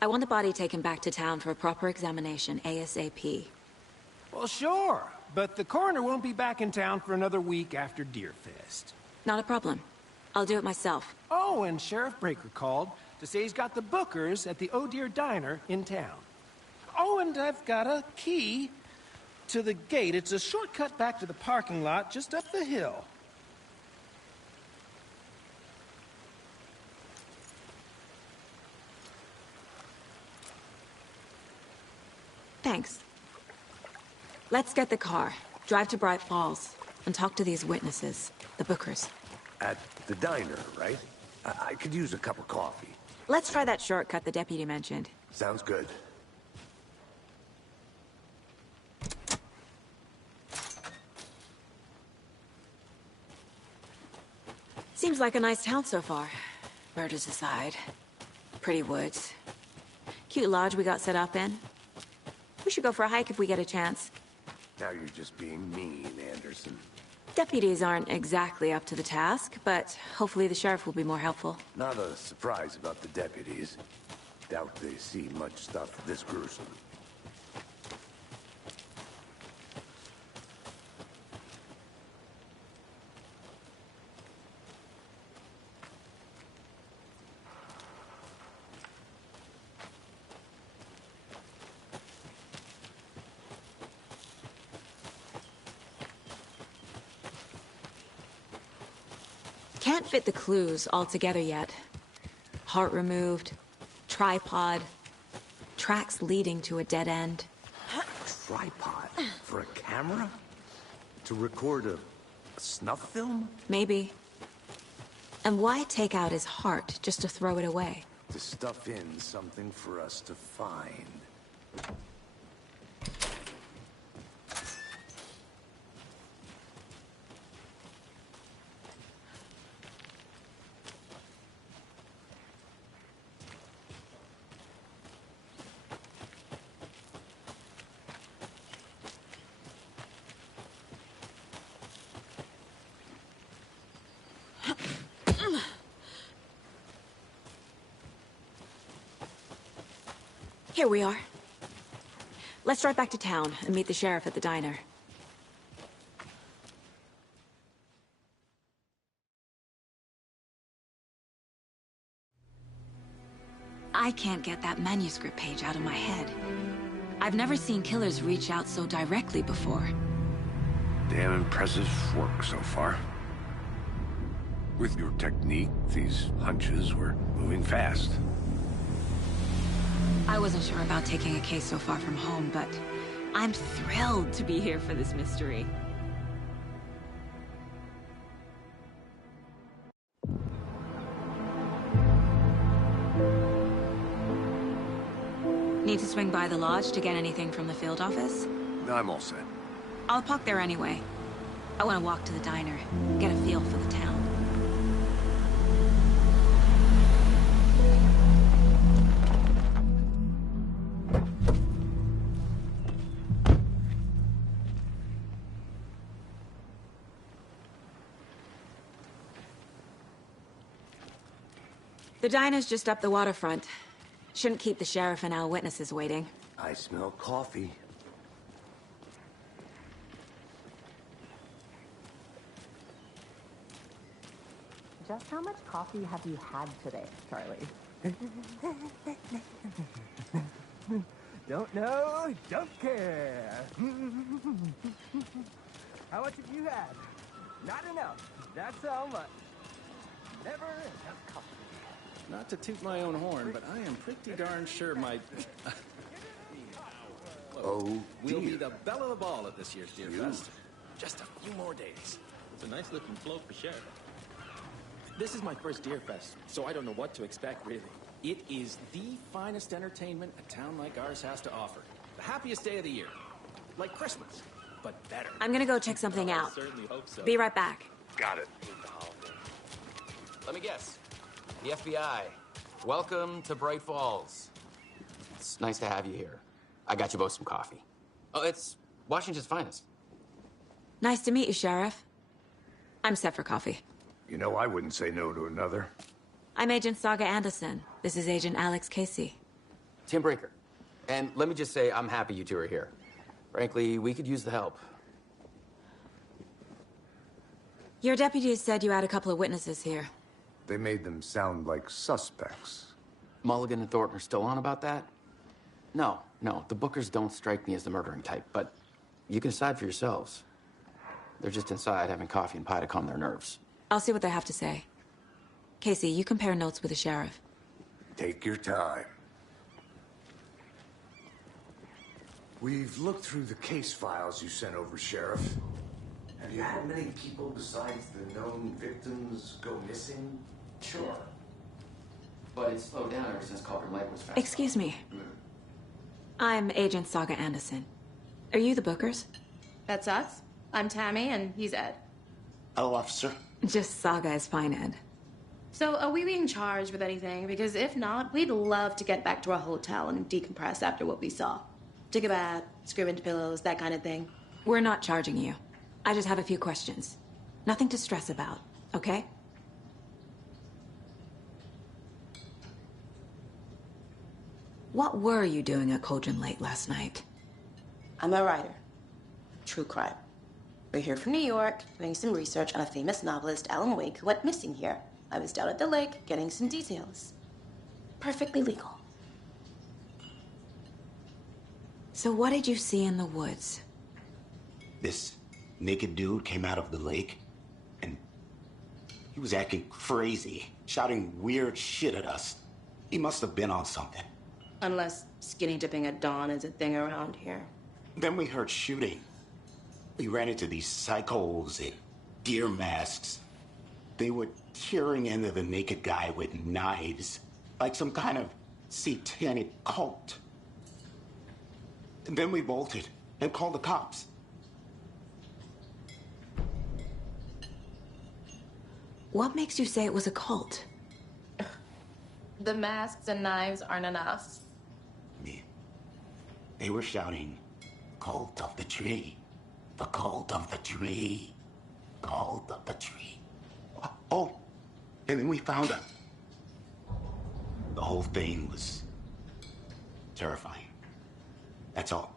I want the body taken back to town for a proper examination, ASAP. Well, sure, but the coroner won't be back in town for another week after Deerfest. Not a problem. I'll do it myself. Oh, and Sheriff Breaker called to say he's got the Bookers at the Oh Deer Diner in town. Oh, and I've got a key to the gate. It's a shortcut back to the parking lot just up the hill. Thanks. Let's get the car, drive to Bright Falls, and talk to these witnesses, the Bookers. At the diner, right? I could use a cup of coffee. Let's try that shortcut the deputy mentioned. Sounds good. Seems like a nice town so far. Murders aside. Pretty woods. Cute lodge we got set up in. We should go for a hike if we get a chance. Now you're just being mean, Anderson. Deputies aren't exactly up to the task, but hopefully the sheriff will be more helpful. Not a surprise about the deputies. Doubt they see much stuff this gruesome. Can't fit the clues all together yet. Heart removed, tripod, tracks leading to a dead end. Tripod? For a camera? To record a snuff film? Maybe. And why take out his heart just to throw it away? To stuff in something for us to find. Here we are. Let's drive back to town and meet the sheriff at the diner. I can't get that manuscript page out of my head. I've never seen killers reach out so directly before. Damn impressive work so far. With your technique, these hunches were moving fast. I wasn't sure about taking a case so far from home, but I'm thrilled to be here for this mystery. Need to swing by the lodge to get anything from the field office? I'm all set. I'll park there anyway. I want to walk to the diner, get a feel for the town. The diner's just up the waterfront. Shouldn't keep the sheriff and our witnesses waiting. I smell coffee. Just How much coffee have you had today, Charlie? Don't know, don't care. How much have you had? Not enough. That's how much. Never enough coffee. Not to toot my own horn, but I am pretty darn sure my... Oh, We'll be dear. the belle of the ball at this year's Deer Fest. Just a few more days. It's a nice looking float for sure. This is my first Deer Fest, so I don't know what to expect, really. It is the finest entertainment a town like ours has to offer. The happiest day of the year. Like Christmas, but better. I'm gonna go check something out. Certainly hope so. Be right back. Got it. Let me guess. The FBI. Welcome to Bright Falls. It's nice to have you here. I got you both some coffee. Oh, it's Washington's finest. Nice to meet you, Sheriff. I'm set for coffee. You know, I wouldn't say no to another. I'm Agent Saga Anderson. This is Agent Alex Casey. Tim Breaker. And let me just say, I'm happy you two are here. Frankly, we could use the help. Your deputies said you had a couple of witnesses here. They made them sound like suspects. Mulligan and Thornton are still on about that? No, the Bookers don't strike me as the murdering type, but you can decide for yourselves. They're just inside having coffee and pie to calm their nerves. I'll see what they have to say. Casey, you compare notes with the sheriff. Take your time. We've looked through the case files you sent over, Sheriff. Have you had many people besides the known victims go missing? Sure. But it's slowed down ever since Cauldron Lake was found. Excuse me. I'm Agent Saga Anderson. Are you the Bookers? That's us. I'm Tammy, and he's Ed. Hello, officer. Just Saga is fine, Ed. So, are we being charged with anything? Because if not, we'd love to get back to our hotel and decompress after what we saw. Take a bath, scream into pillows, that kind of thing. We're not charging you. I just have a few questions. Nothing to stress about, okay? What were you doing at Cauldron Lake last night? I'm a writer. True crime. We're here from New York, doing some research on a famous novelist, Alan Wake, who went missing here. I was down at the lake, getting some details. Perfectly legal. So what did you see in the woods? This naked dude came out of the lake, and he was acting crazy, shouting weird shit at us. He must have been on something. Unless skinny dipping at dawn is a thing around here. Then we heard shooting. We ran into these psychos in deer masks. They were tearing into the naked guy with knives, like some kind of satanic cult. And then we bolted and called the cops. What makes you say it was a cult? The masks and knives aren't enough. They were shouting, "Cult of the tree, the cult of the tree, cult of the tree." Oh, and then we found them. The whole thing was terrifying. That's all.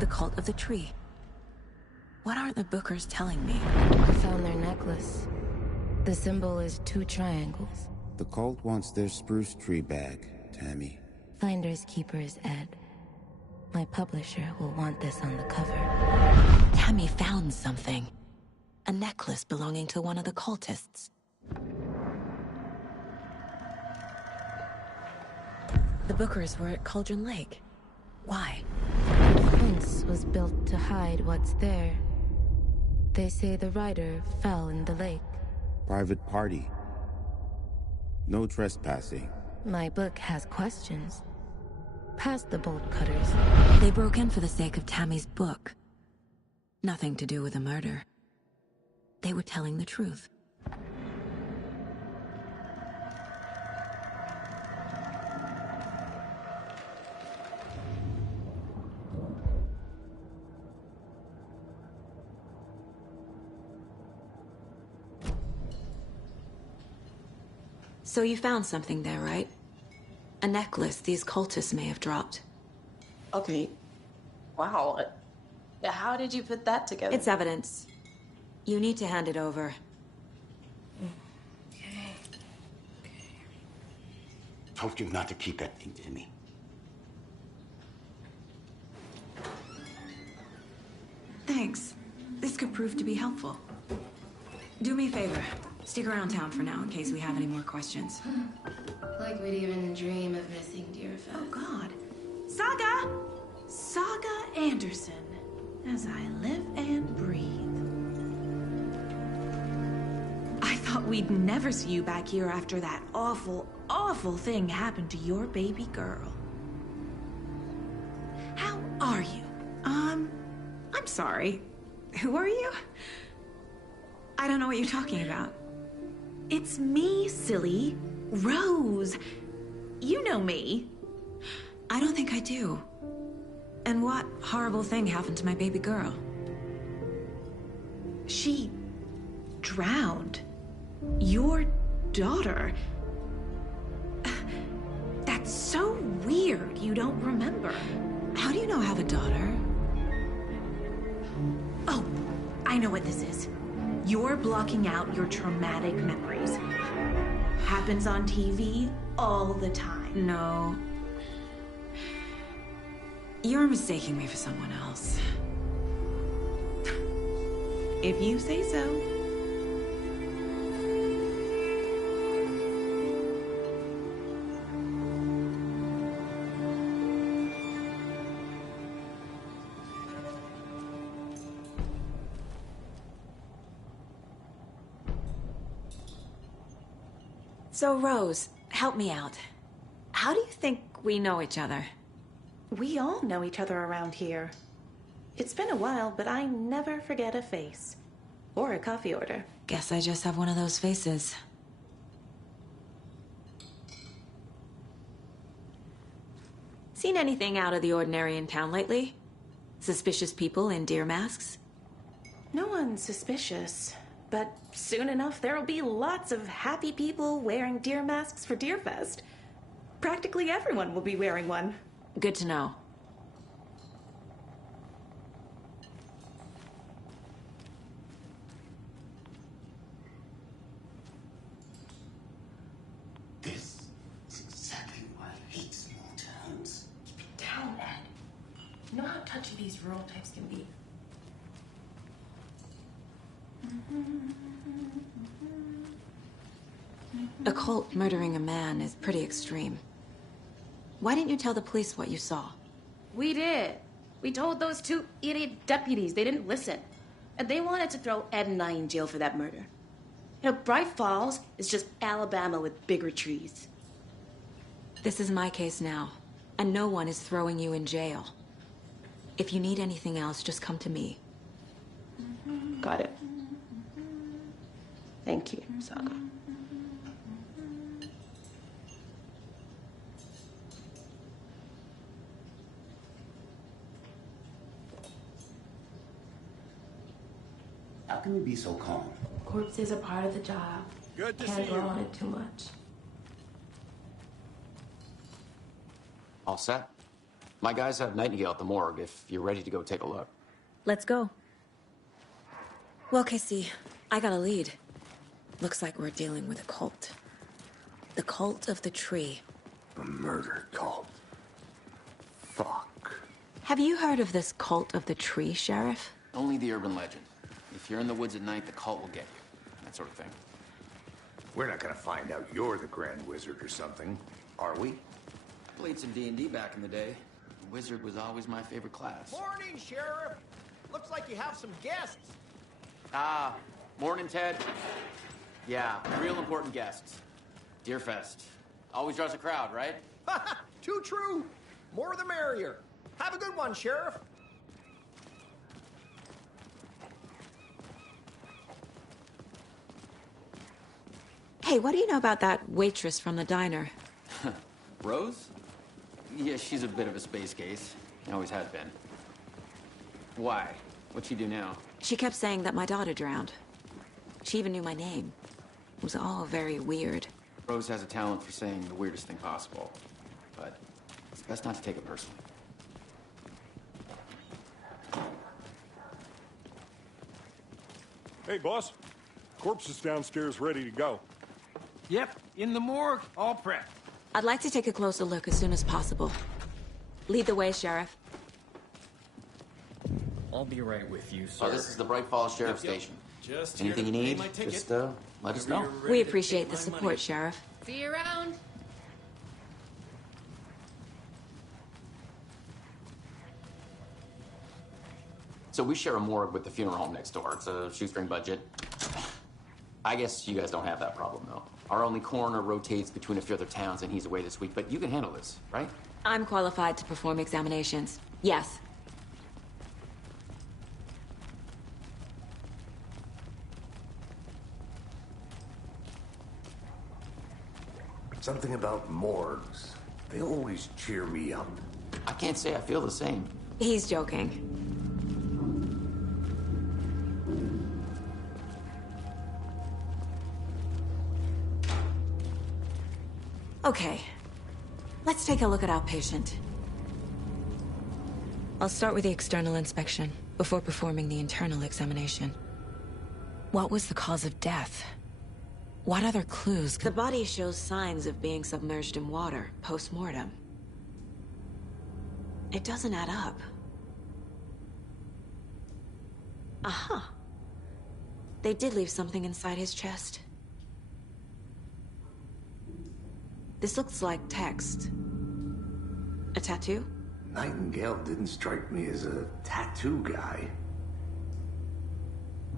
The cult of the tree. What aren't the Bookers telling me? I found their necklace. The symbol is 2 triangles. The cult wants their spruce tree back, Tammy. Finders keepers, Ed. My publisher will want this on the cover. Tammy found something. A necklace belonging to one of the cultists. The Bookers were at Cauldron Lake. Why? The fence was built to hide what's there. They say the rider fell in the lake. Private party. No trespassing. My book has questions. Past the bolt cutters. They broke in for the sake of Tammy's book. Nothing to do with a murder. They were telling the truth. So you found something there, right? A necklace these cultists may have dropped. Okay. Wow. How did you put that together? It's evidence. You need to hand it over. Told you not to keep that thing to me. Thanks. This could prove to be helpful. Do me a favor. Stick around town for now in case we have any more questions. Like we'd even dream of missing Deerfest. Oh, God. Saga! Saga Anderson. As I live and breathe. I thought we'd never see you back here after that awful, awful thing happened to your baby girl. How are you? I'm sorry. Who are you? I don't know what you're talking about. It's me, silly. Rose. You know me. I don't think I do. And what horrible thing happened to my baby girl? She drowned. Your daughter. That's so weird you don't remember. How do you know I have a daughter? Oh, I know what this is. You're blocking out your traumatic memories. Happens on TV all the time. No. You're mistaking me for someone else. If you say so. So, Rose, help me out. How do you think we know each other? We all know each other around here. It's been a while, but I never forget a face. Or a coffee order. Guess I just have one of those faces. Seen anything out of the ordinary in town lately? Suspicious people in deer masks? No one's suspicious. But soon enough, there'll be lots of happy people wearing deer masks for Deerfest. Practically everyone will be wearing one. Good to know. This is exactly why I hate small towns. Keep it down, Ed. You know how touchy these rural types can be. A cult murdering a man is pretty extreme. Why didn't you tell the police what you saw? We did. We told those two idiot deputies. They didn't listen. And they wanted to throw Ed and I in jail for that murder. You know, Bright Falls is just Alabama with bigger trees. This is my case now, and no one is throwing you in jail. If you need anything else, just come to me. Got it. Thank you, Saga. How can you be so calm? Corpses are part of the job. Good to Can't see dwell you. on it too much. All set? My guys have Nightingale at the morgue if you're ready to go take a look. Let's go. Well, Casey, I got a lead. Looks like we're dealing with a cult. The cult of the tree. A murder cult. Fuck. Have you heard of this cult of the tree, Sheriff? Only the urban legend. If you're in the woods at night, the cult will get you. That sort of thing. We're not gonna find out you're the Grand Wizard or something, are we? Played some D&D back in the day. The wizard was always my favorite class. Morning, Sheriff. Looks like you have some guests. Ah, morning, Ted. Yeah, real important guests. Deerfest. Always draws a crowd, right? Too true. More the merrier. Have a good one, Sheriff. Hey, what do you know about that waitress from the diner? Rose? Yeah, she's a bit of a space case. Always has been. Why? What'd she do now? She kept saying that my daughter drowned. She even knew my name. It was all very weird. Rose has a talent for saying the weirdest thing possible. But it's best not to take it personally. Hey, boss. Corpse is downstairs ready to go. Yep, in the morgue, all prepped. I'd like to take a closer look as soon as possible. Lead the way, Sheriff. I'll be right with you, sir. Oh, this is the Bright Falls Sheriff Station. Just Anything you here to pay need, my ticket. just let us know. We appreciate the support, Sheriff. See you around. So we share a morgue with the funeral home next door. It's a shoestring budget. I guess you guys don't have that problem, though. Our only coroner rotates between a few other towns, and he's away this week. But you can handle this, right? I'm qualified to perform examinations. Yes. Something about morgues. They always cheer me up. I can't say I feel the same. He's joking. Okay. Let's take a look at our patient. I'll start with the external inspection before performing the internal examination. What was the cause of death? What other clues could... The body shows signs of being submerged in water post-mortem. It doesn't add up. Aha. They did leave something inside his chest. This looks like text. A tattoo? Nightingale didn't strike me as a tattoo guy.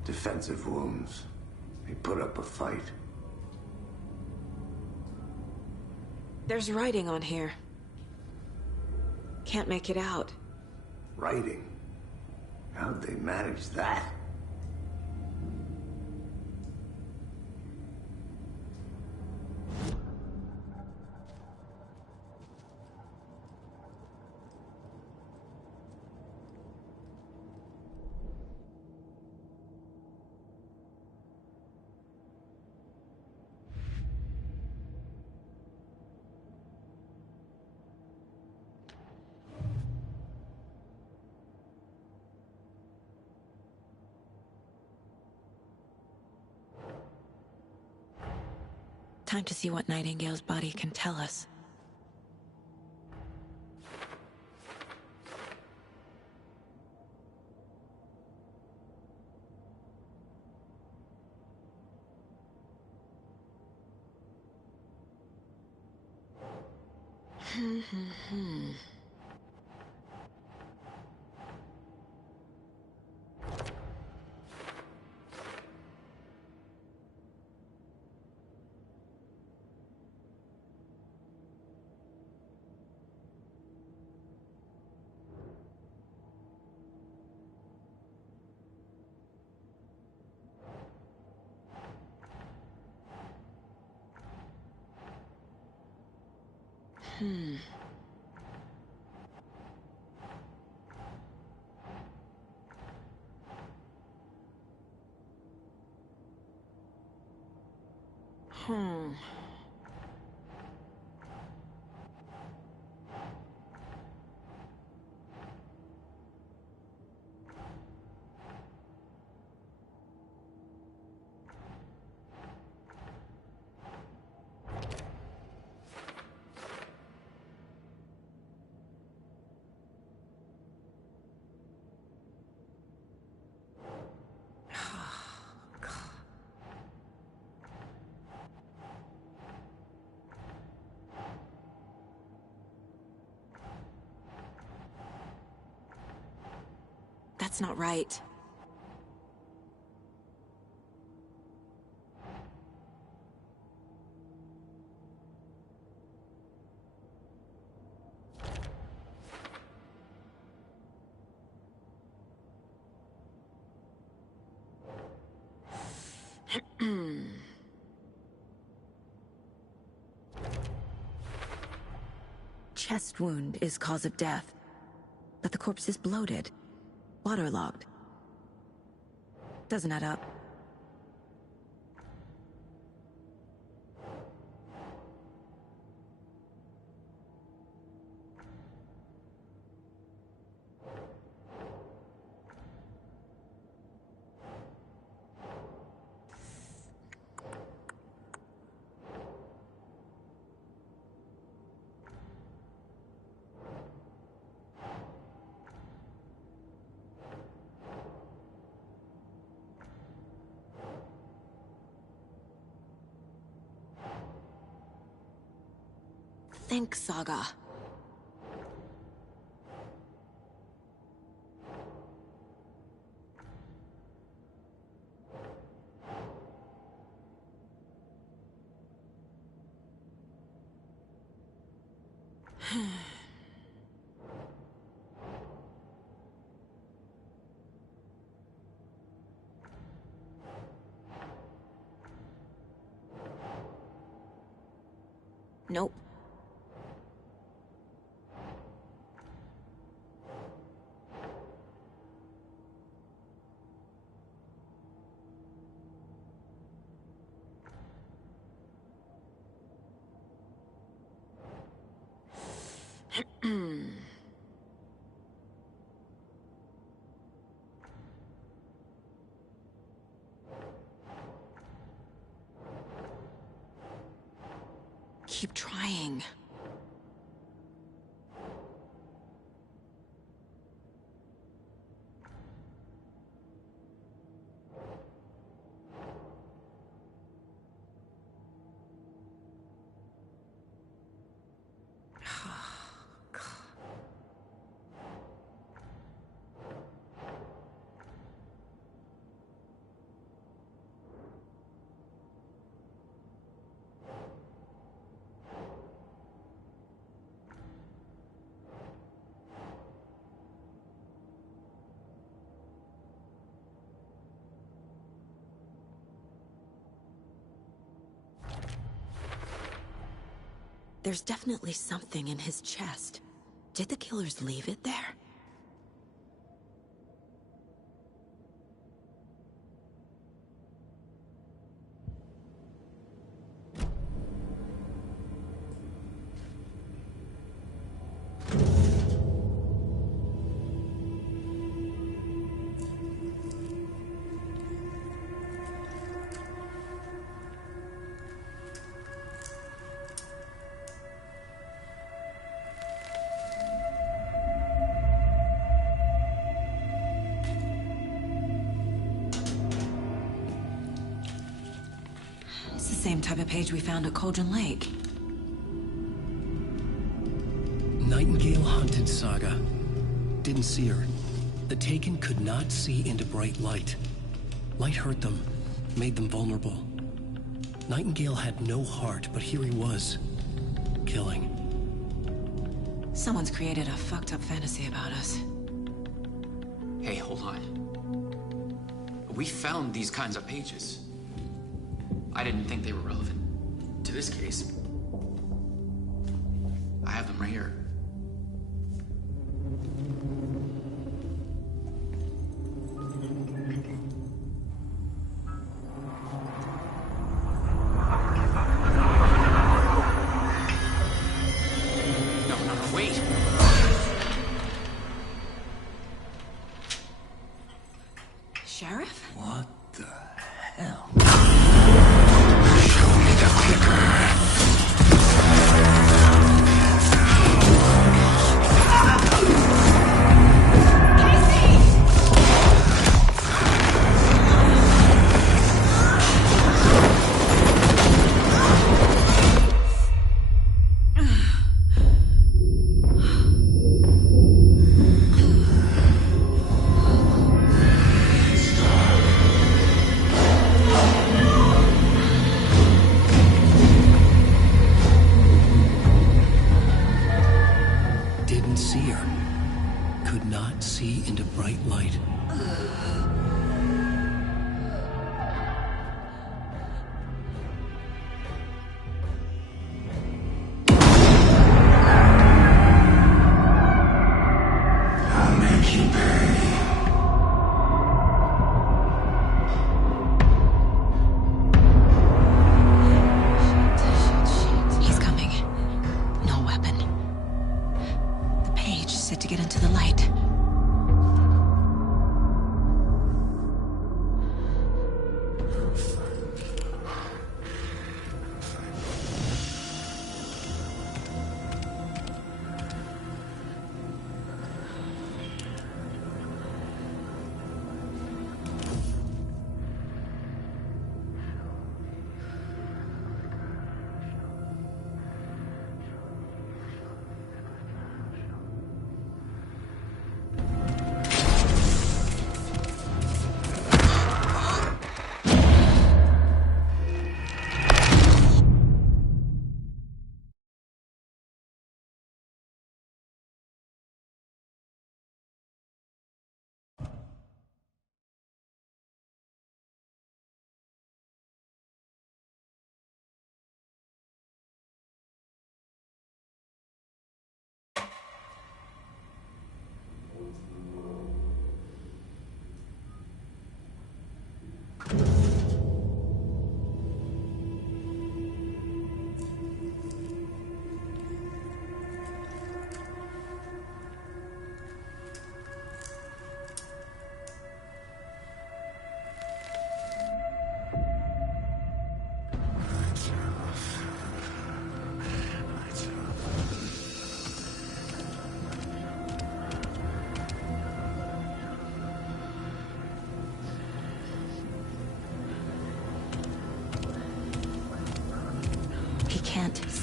Defensive wounds. He put up a fight. There's writing on here. Can't make it out. Writing? How'd they manage that? Time to see what Nightingale's body can tell us. That's not right. Chest wound is cause of death, but the corpse is bloated, waterlogged. Doesn't add up. think, Saga. Nope. Keep trying. There's definitely something in his chest. Did the killers leave it there? Same type of page we found at Cauldron Lake. Nightingale hunted Saga. Didn't see her. The Taken could not see into bright light. Light hurt them, made them vulnerable. Nightingale had no heart, but here he was, killing. Someone's created a fucked up fantasy about us. Hey, hold on. We found these kinds of pages. I didn't think they were relevant to this case. I have them right here. No, wait. Sheriff? What the hell? To get into the light.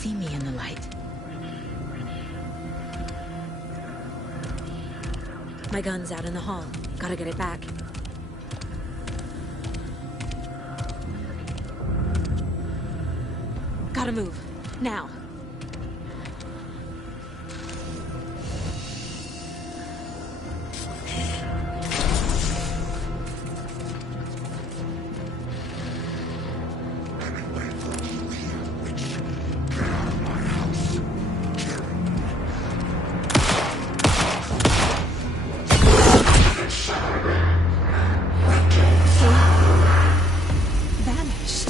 see me in the light. My gun's out in the hall. Gotta get it back. Gotta move. Now. Vanished.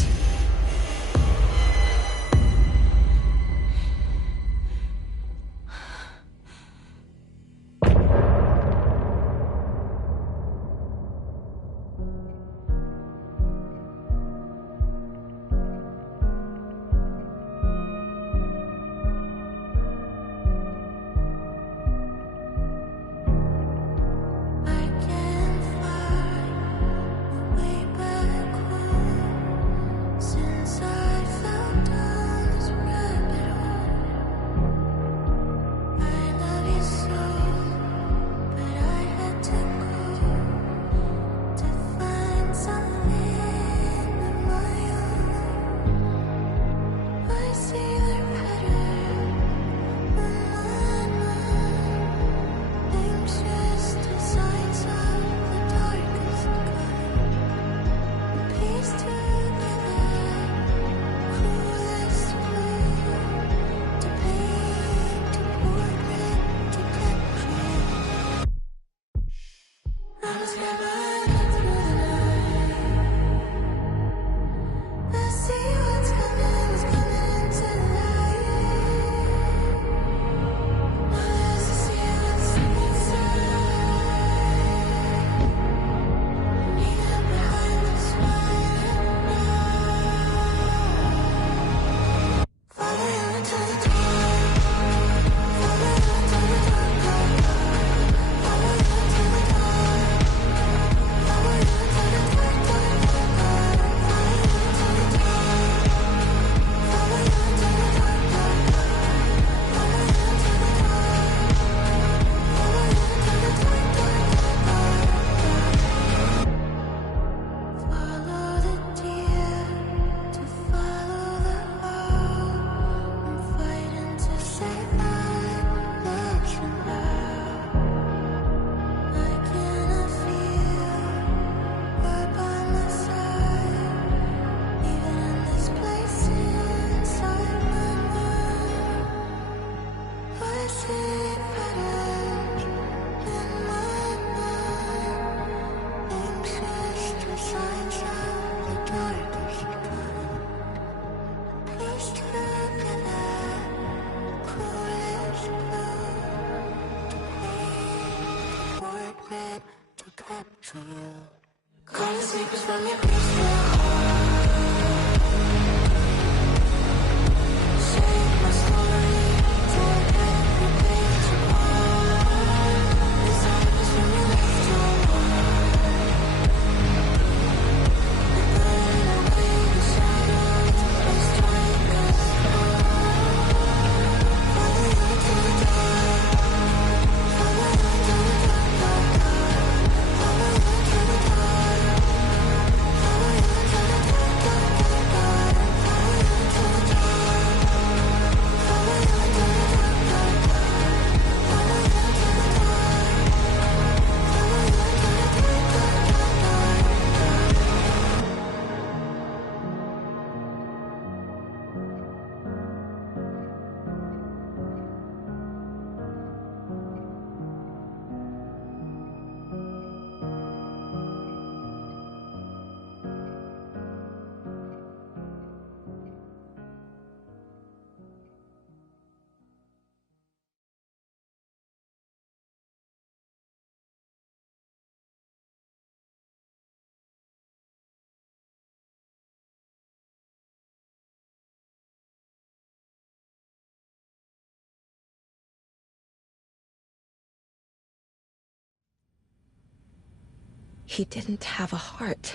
He didn't have a heart,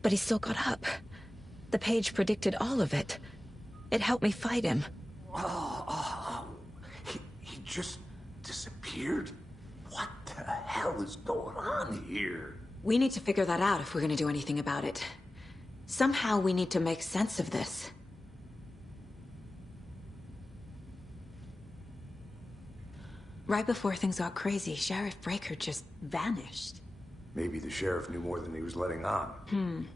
but he still got up. The page predicted all of it. It helped me fight him. He just disappeared? What the hell is going on here? We need to figure that out if we're gonna do anything about it. Somehow we need to make sense of this. Right before things got crazy, Sheriff Breaker just vanished. Maybe the sheriff knew more than he was letting on.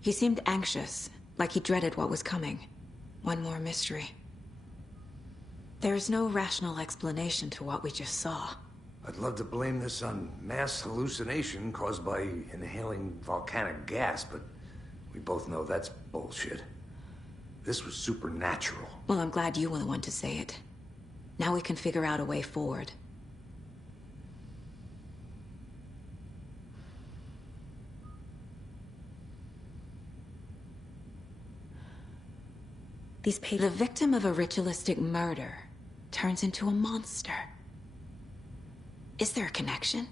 He seemed anxious, like he dreaded what was coming. One more mystery. There's no rational explanation to what we just saw. I'd love to blame this on mass hallucination caused by inhaling volcanic gas, but we both know that's bullshit. This was supernatural. Well, I'm glad you were the one to say it. Now we can figure out a way forward. These pages. The victim of a ritualistic murder turns into a monster. Is there a connection?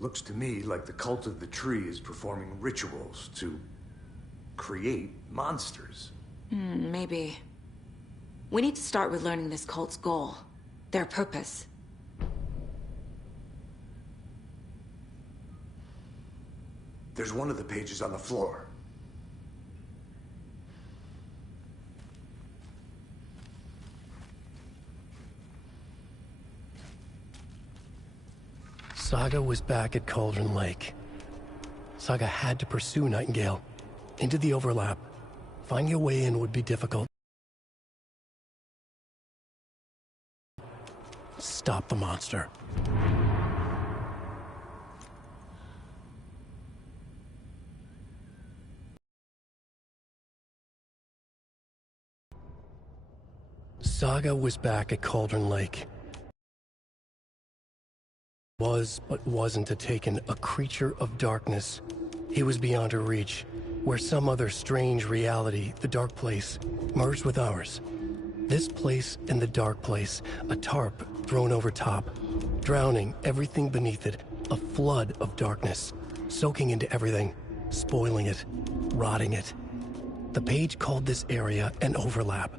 Looks to me like the cult of the tree is performing rituals to create monsters. Maybe. We need to start with learning this cult's goal. Their purpose. There's one of the pages on the floor. Saga was back at Cauldron Lake. Saga had to pursue Nightingale into the overlap. Finding a way in would be difficult. Stop the monster. Saga was back at Cauldron Lake. Was, but wasn't a Taken, a creature of darkness. He was beyond her reach, where some other strange reality, the dark place, merged with ours. This place and the dark place, a tarp thrown over top, drowning everything beneath it, a flood of darkness, soaking into everything, spoiling it, rotting it. The page called this area an overlap.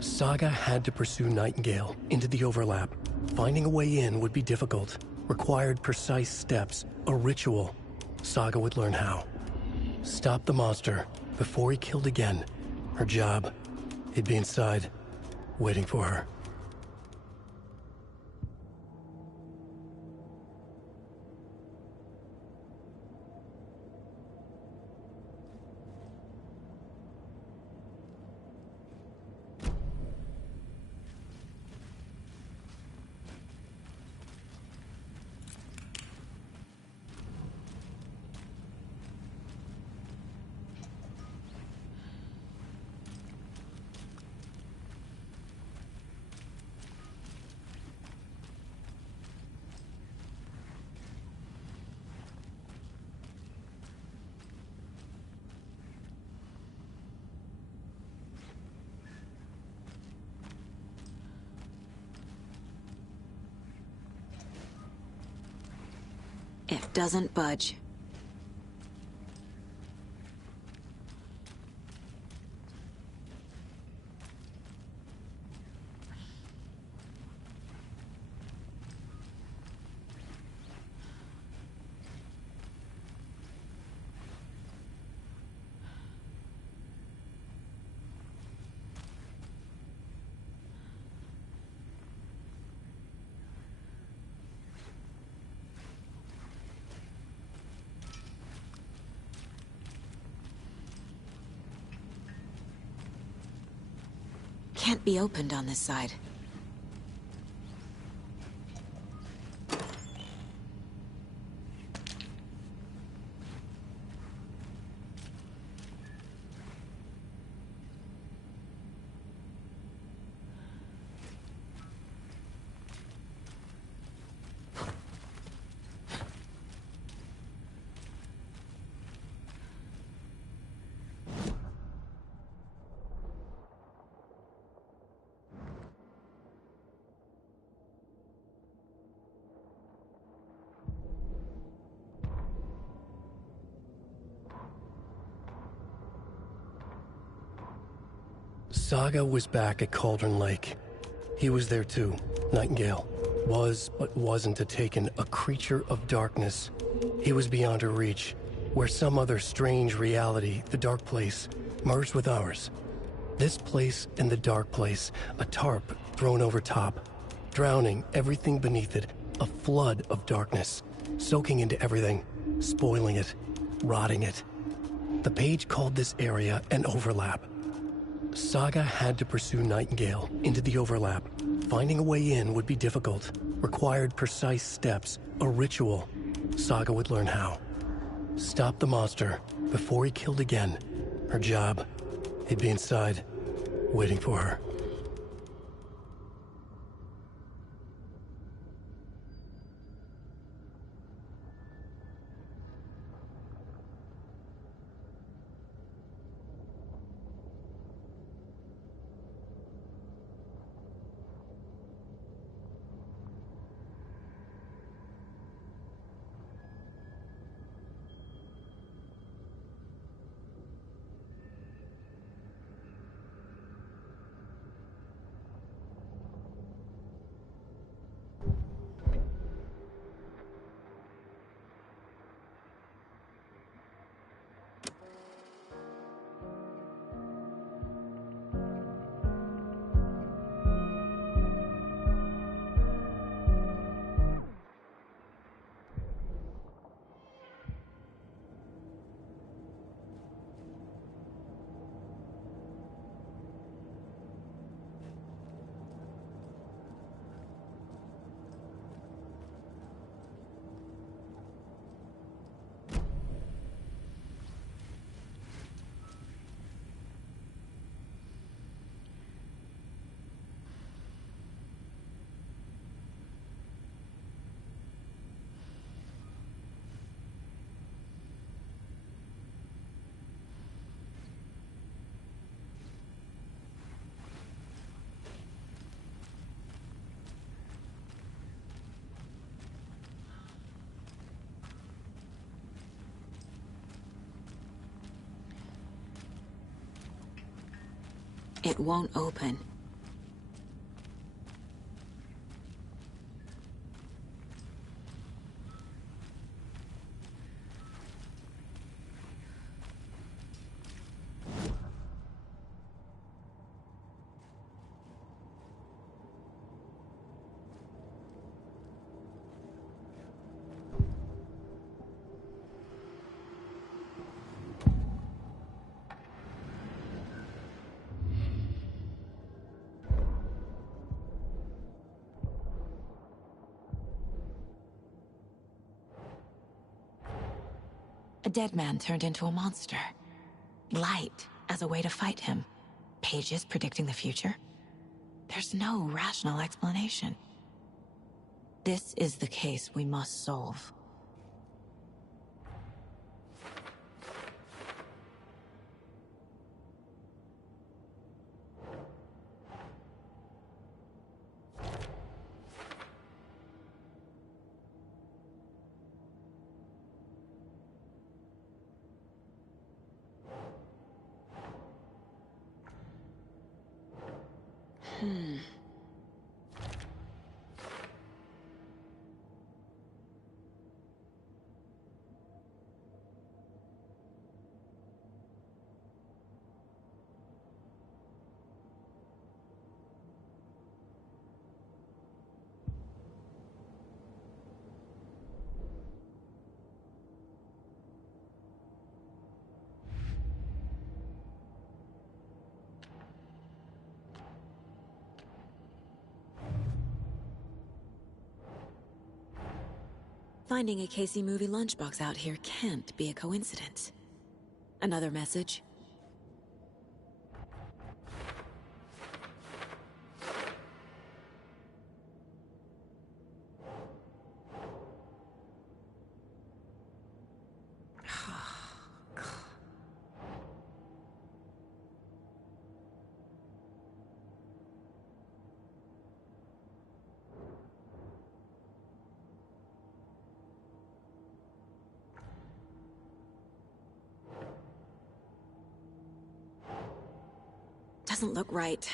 Saga had to pursue Nightingale into the overlap. Finding a way in would be difficult, required precise steps, a ritual. Saga would learn how. Stop the monster before he killed again. Her job, he'd be inside, waiting for her. It doesn't budge. Can't be opened on this side. Saga was back at Cauldron Lake. He was there too, Nightingale. Was, but wasn't a Taken, a creature of darkness. He was beyond her reach, where some other strange reality, the Dark Place, merged with ours. This place and the Dark Place, a tarp thrown over top, drowning everything beneath it, a flood of darkness, soaking into everything, spoiling it, rotting it. The page called this area an overlap. Saga had to pursue Nightingale into the overlap. Finding a way in would be difficult, required precise steps, a ritual. Saga would learn how. Stop the monster before he killed again. Her job. He'd be inside, waiting for her. It won't open. A dead man turned into a monster. Light as a way to fight him. Pages predicting the future. There's no rational explanation. This is the case we must solve. Finding a Casey movie lunchbox out here can't be a coincidence. Another message? doesn't look right.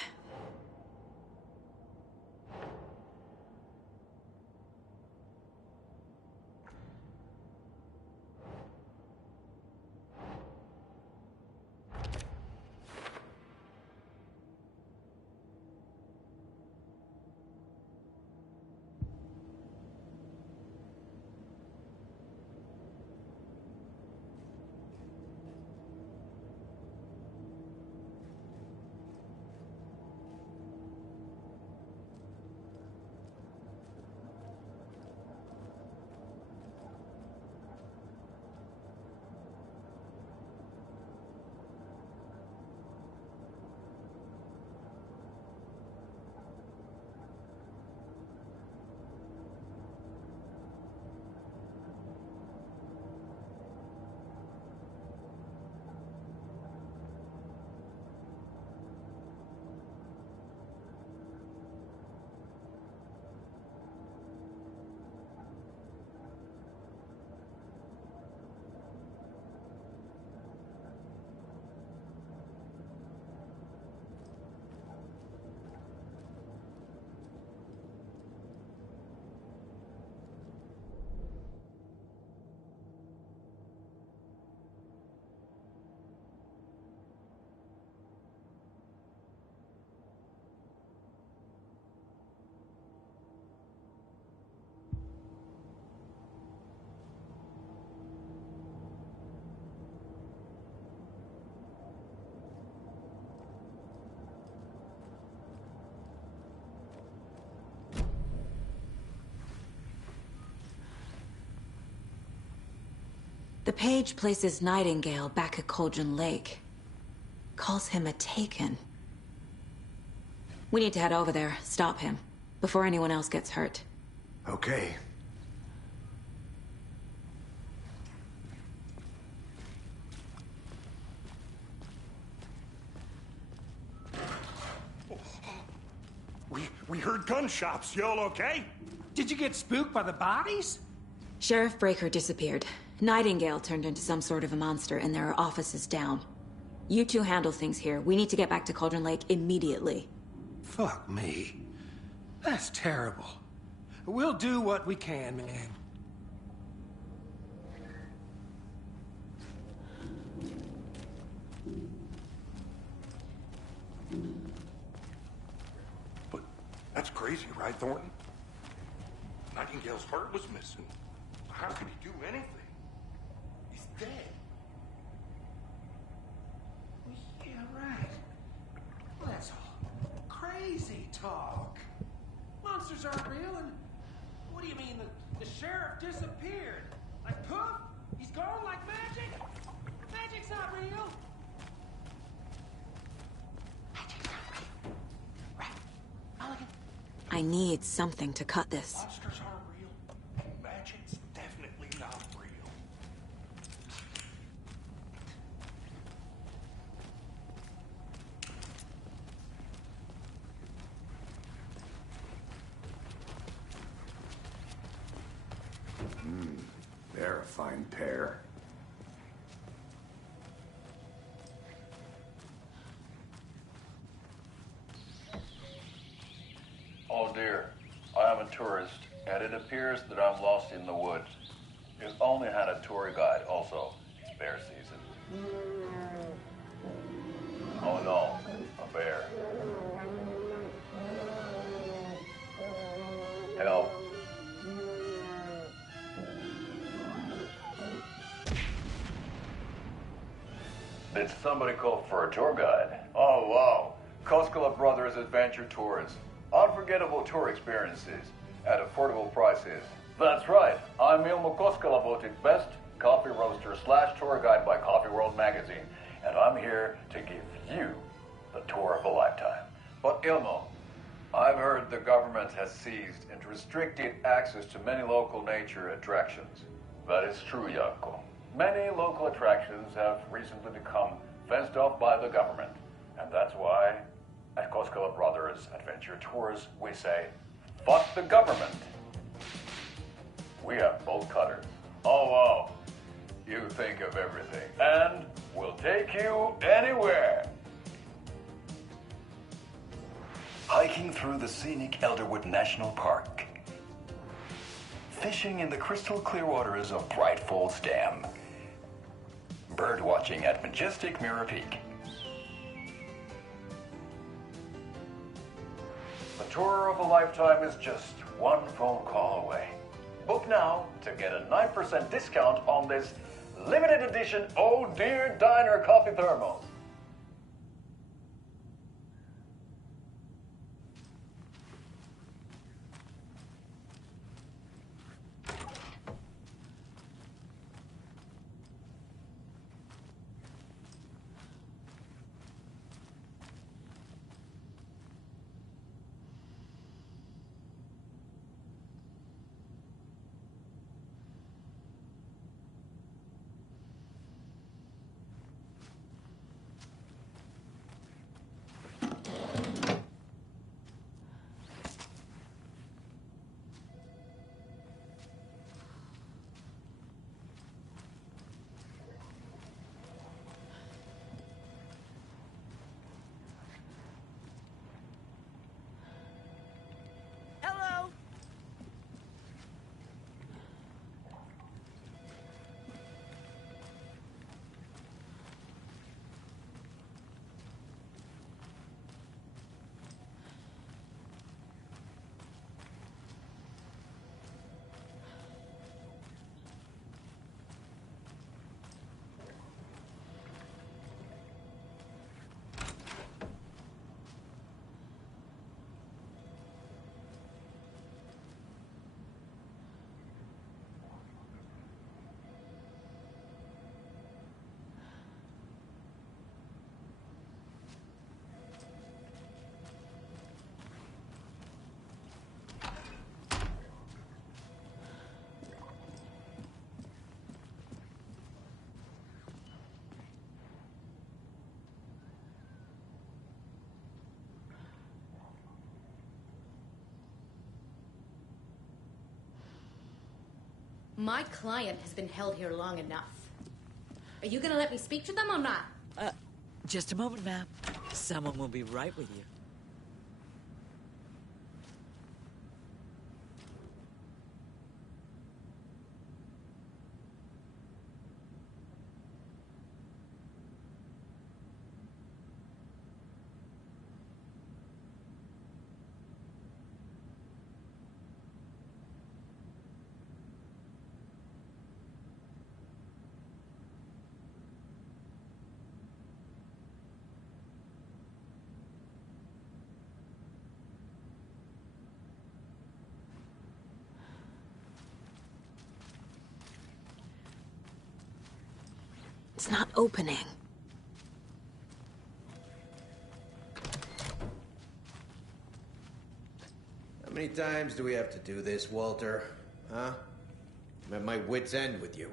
The page places Nightingale back at Cauldron Lake. Calls him a Taken. We need to head over there, stop him, before anyone else gets hurt. Okay. We heard gunshots. Y'all okay? Did you get spooked by the bodies? Sheriff Breaker disappeared. Nightingale turned into some sort of a monster, and there are offices down. You two handle things here. We need to get back to Cauldron Lake immediately. Fuck me. That's terrible. We'll do what we can, man. But that's crazy, right, Thornton? Nightingale's heart was missing. How could he do anything? He's dead. Yeah, right. Well, that's all crazy talk. Monsters aren't real, and what do you mean the sheriff disappeared? Like poof? He's gone like magic? Magic's not real. Magic's not real. Right, Mulligan? I need something to cut this. Monsters aren't real, and magic's definitely not real. They're a fine pair. Oh dear, I am a tourist, and it appears that I'm lost in the woods. You've only had a tour guide also. It's bear season. Oh no, a bear. Help. Did somebody call for a tour guide? Oh wow, Koskela Brothers Adventure Tours. Unforgettable tour experiences at affordable prices. That's right, I'm Ilmo Koskela, voted best coffee roaster / tour guide by Coffee World magazine, and I'm here to give you the tour of a lifetime. But Ilmo, I've heard the government has seized and restricted access to many local nature attractions. That is true, Janko. Many local attractions have recently become fenced off by the government, and that's why at Koskela Brothers Adventure Tours we say, fuck the government. We have bolt cutters. Oh wow, you think of everything, and we'll take you anywhere. hiking through the scenic Elderwood National Park, fishing in the crystal clear waters of Bright Falls Dam, bird watching at majestic Mirror Peak. The tour of a lifetime is just one phone call away. Book now to get a 9% discount on this limited edition Oh Dear Diner coffee thermos. Hello. My client has been held here long enough. Are you gonna let me speak to them or not? Just a moment, ma'am. Someone will be right with you. It's not opening. How many times do we have to do this, Walter? Huh? I'm at my wit's end with you.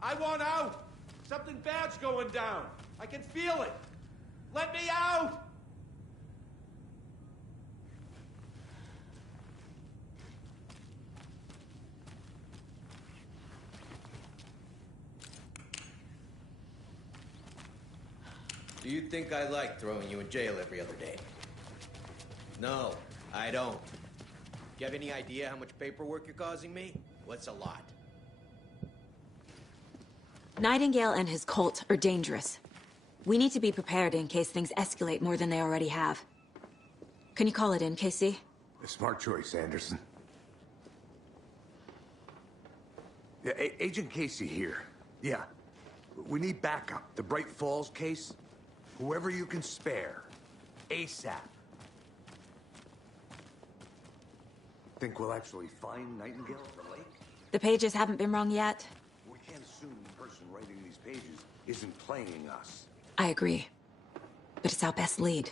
I want out! Something bad's going down. I can feel it. Let me out! Do you think I like throwing you in jail every other day? No, I don't. Do you have any idea how much paperwork you're causing me? What's a lot? Nightingale and his cult are dangerous. We need to be prepared in case things escalate more than they already have. Can you call it in, Casey? A smart choice, Anderson. Yeah, Agent Casey here. Yeah. We need backup. The Bright Falls case. Whoever you can spare. ASAP. Think we'll actually find Nightingale at the lake? The pages haven't been wrong yet. We can't assume the person writing these pages isn't playing us. I agree. But it's our best lead.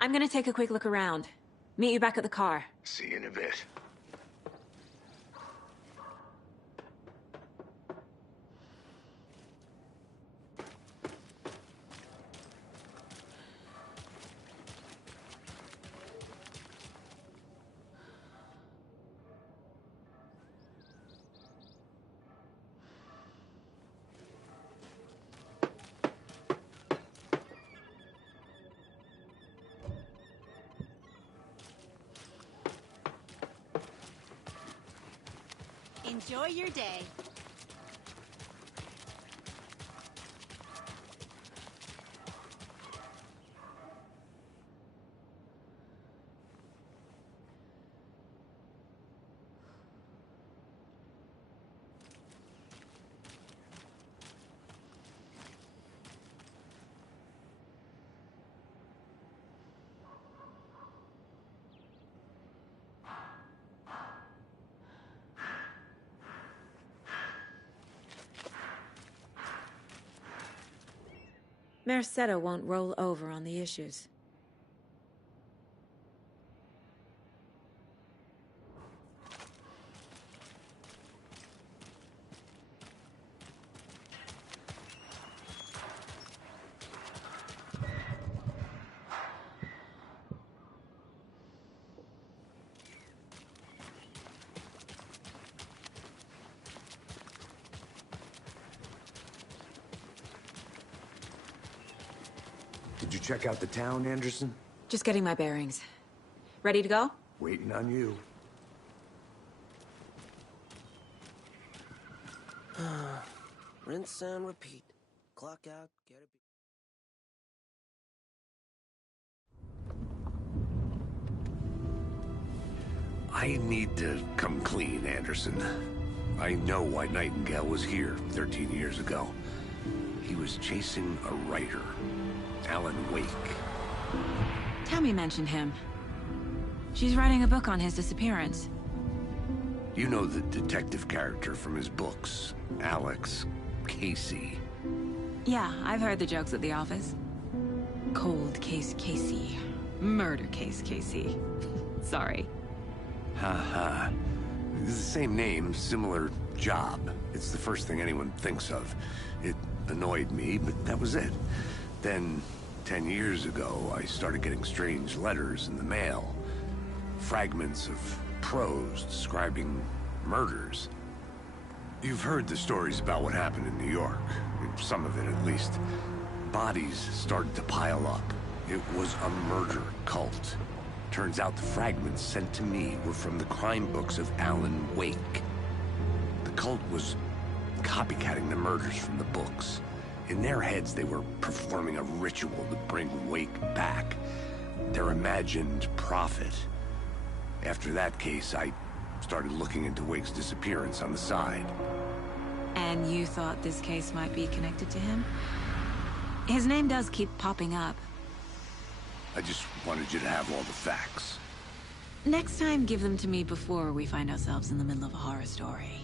I'm gonna take a quick look around. Meet you back at the car. See you in a bit. Enjoy your day. Merceda won't roll over on the issues. Did you check out the town, Anderson? Just getting my bearings. Ready to go? Waiting on you. Rinse and repeat. Clock out, get a... I need to come clean, Anderson. I know why Nightingale was here 13 years ago. He was chasing a writer, Alan Wake. Tammy mentioned him. She's writing a book on his disappearance. You know the detective character from his books, Alex Casey. Yeah, I've heard the jokes at the office. Cold case Casey. Murder case Casey. Sorry. Ha. It's the same name, similar job. It's the first thing anyone thinks of. It annoyed me, but that was it. Then, 10 years ago, I started getting strange letters in the mail. Fragments of prose describing murders. You've heard the stories about what happened in New York. Some of it, at least. Bodies started to pile up. It was a murder cult. Turns out the fragments sent to me were from the crime books of Alan Wake. The cult was copycatting the murders from the books. In their heads, they were performing a ritual to bring Wake back. Their imagined prophet. After that case, I started looking into Wake's disappearance on the side. And you thought this case might be connected to him? His name does keep popping up. I just wanted you to have all the facts. Next time, give them to me before we find ourselves in the middle of a horror story.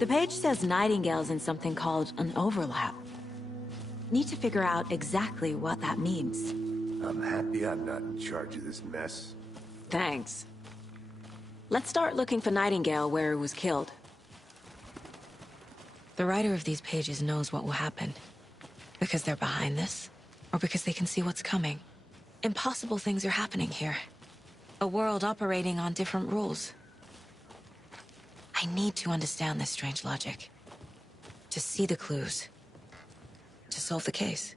The page says Nightingale's in something called an overlap. Need to figure out exactly what that means. I'm happy I'm not in charge of this mess. Thanks. Let's start looking for Nightingale where he was killed. The writer of these pages knows what will happen. Because they're behind this, or because they can see what's coming. Impossible things are happening here. A world operating on different rules. I need to understand this strange logic. To see the clues. To solve the case.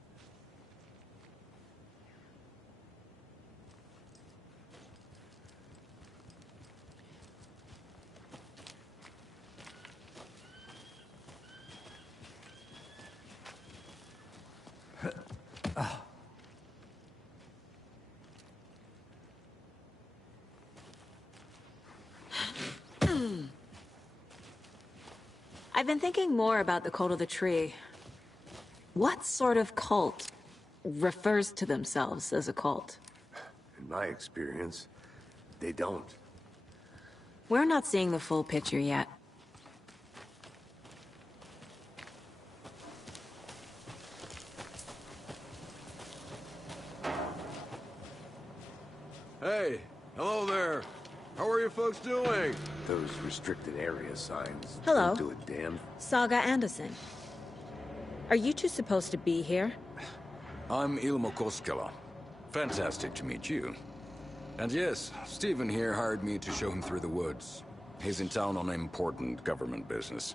I've been thinking more about the Cult of the Tree. What sort of cult refers to themselves as a cult? In my experience, they don't. We're not seeing the full picture yet. Hey, hello there. How are you folks doing? Those restricted area signs Hello. don't do a damn. Saga Anderson. Are you two supposed to be here? I'm Ilmo Koskela. Fantastic to meet you. And yes, Stephen here hired me to show him through the woods. He's in town on important government business.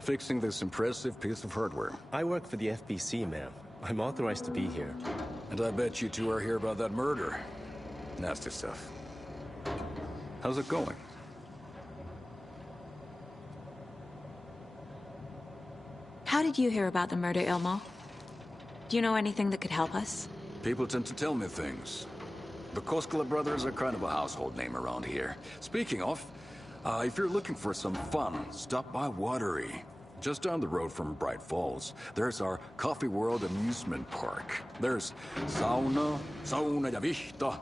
Fixing this impressive piece of hardware. I work for the FBC, ma'am. I'm authorized to be here. And I bet you two are here about that murder. Nasty stuff. How's it going? How did you hear about the murder, Ilmo? Do you know anything that could help us? People tend to tell me things. The Koskela brothers are kind of a household name around here. Speaking of, if you're looking for some fun, stop by Watery. Just down the road from Bright Falls, there's our Coffee World amusement park. There's sauna ja vihta.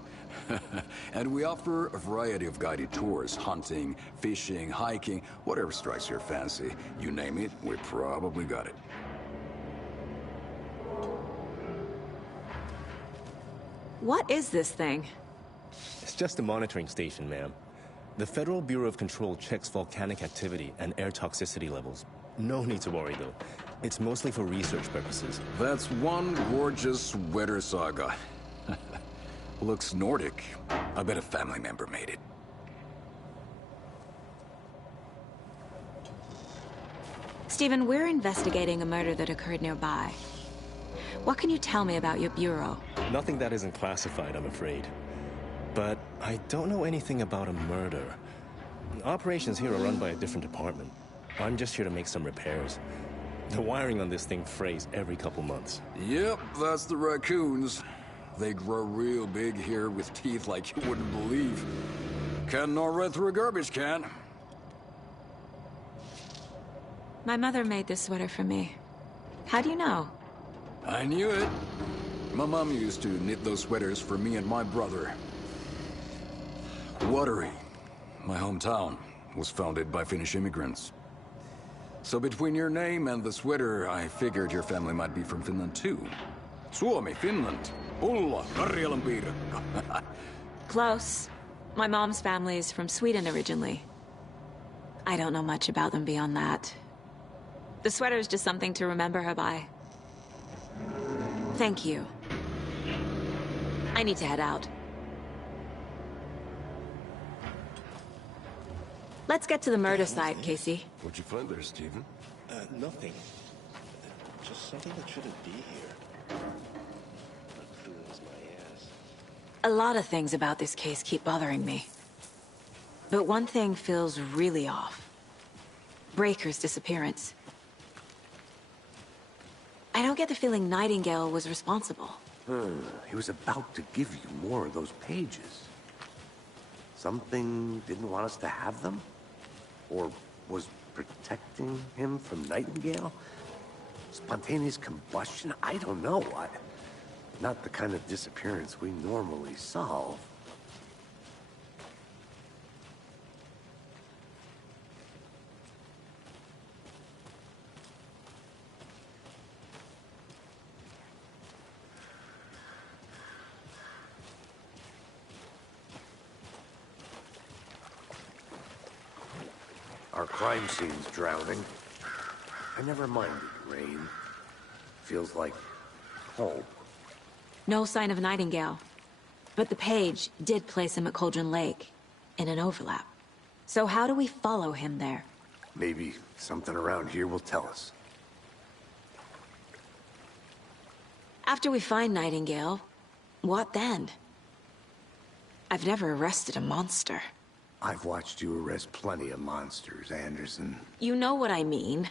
And we offer a variety of guided tours, hunting, fishing, hiking, whatever strikes your fancy. You name it, we probably got it. What is this thing? It's just a monitoring station, ma'am. The Federal Bureau of Control checks volcanic activity and air toxicity levels. No need to worry, though. It's mostly for research purposes. That's one gorgeous weather saga. Looks Nordic. I bet a family member made it. Stephen, we're investigating a murder that occurred nearby. What can you tell me about your bureau? Nothing that isn't classified, I'm afraid. But I don't know anything about a murder. Operations here are run by a different department. I'm just here to make some repairs. The wiring on this thing frays every couple months. Yep, that's the raccoons. They grow real big here with teeth like you wouldn't believe. Can't gnaw right through a garbage can. My mother made this sweater for me. How do you know? I knew it. My mom used to knit those sweaters for me and my brother. Watery, my hometown, was founded by Finnish immigrants. So between your name and the sweater, I figured your family might be from Finland too. Suomi, Finland. Ulla, Karjalan piirakka. Close. My mom's family is from Sweden originally. I don't know much about them beyond that. The sweater is just something to remember her by. Thank you. I need to head out. Let's get to the murder site, Casey. What'd you find there, Stephen? Nothing. Just something that shouldn't be here. Not clue as my ass. A lot of things about this case keep bothering me. But one thing feels really off. Breaker's disappearance. I don't get the feeling Nightingale was responsible. He was about to give you more of those pages. Something didn't want us to have them? Or was protecting him from Nightingale? Spontaneous combustion? I don't know. Not the kind of disappearance we normally solve. Our crime scene's drowning. I never minded rain. Feels like home. No sign of Nightingale. But the page did place him at Cauldron Lake, in an overlap. So how do we follow him there? Maybe something around here will tell us. After we find Nightingale, what then? I've never arrested a monster. I've watched you arrest plenty of monsters, Anderson. You know what I mean.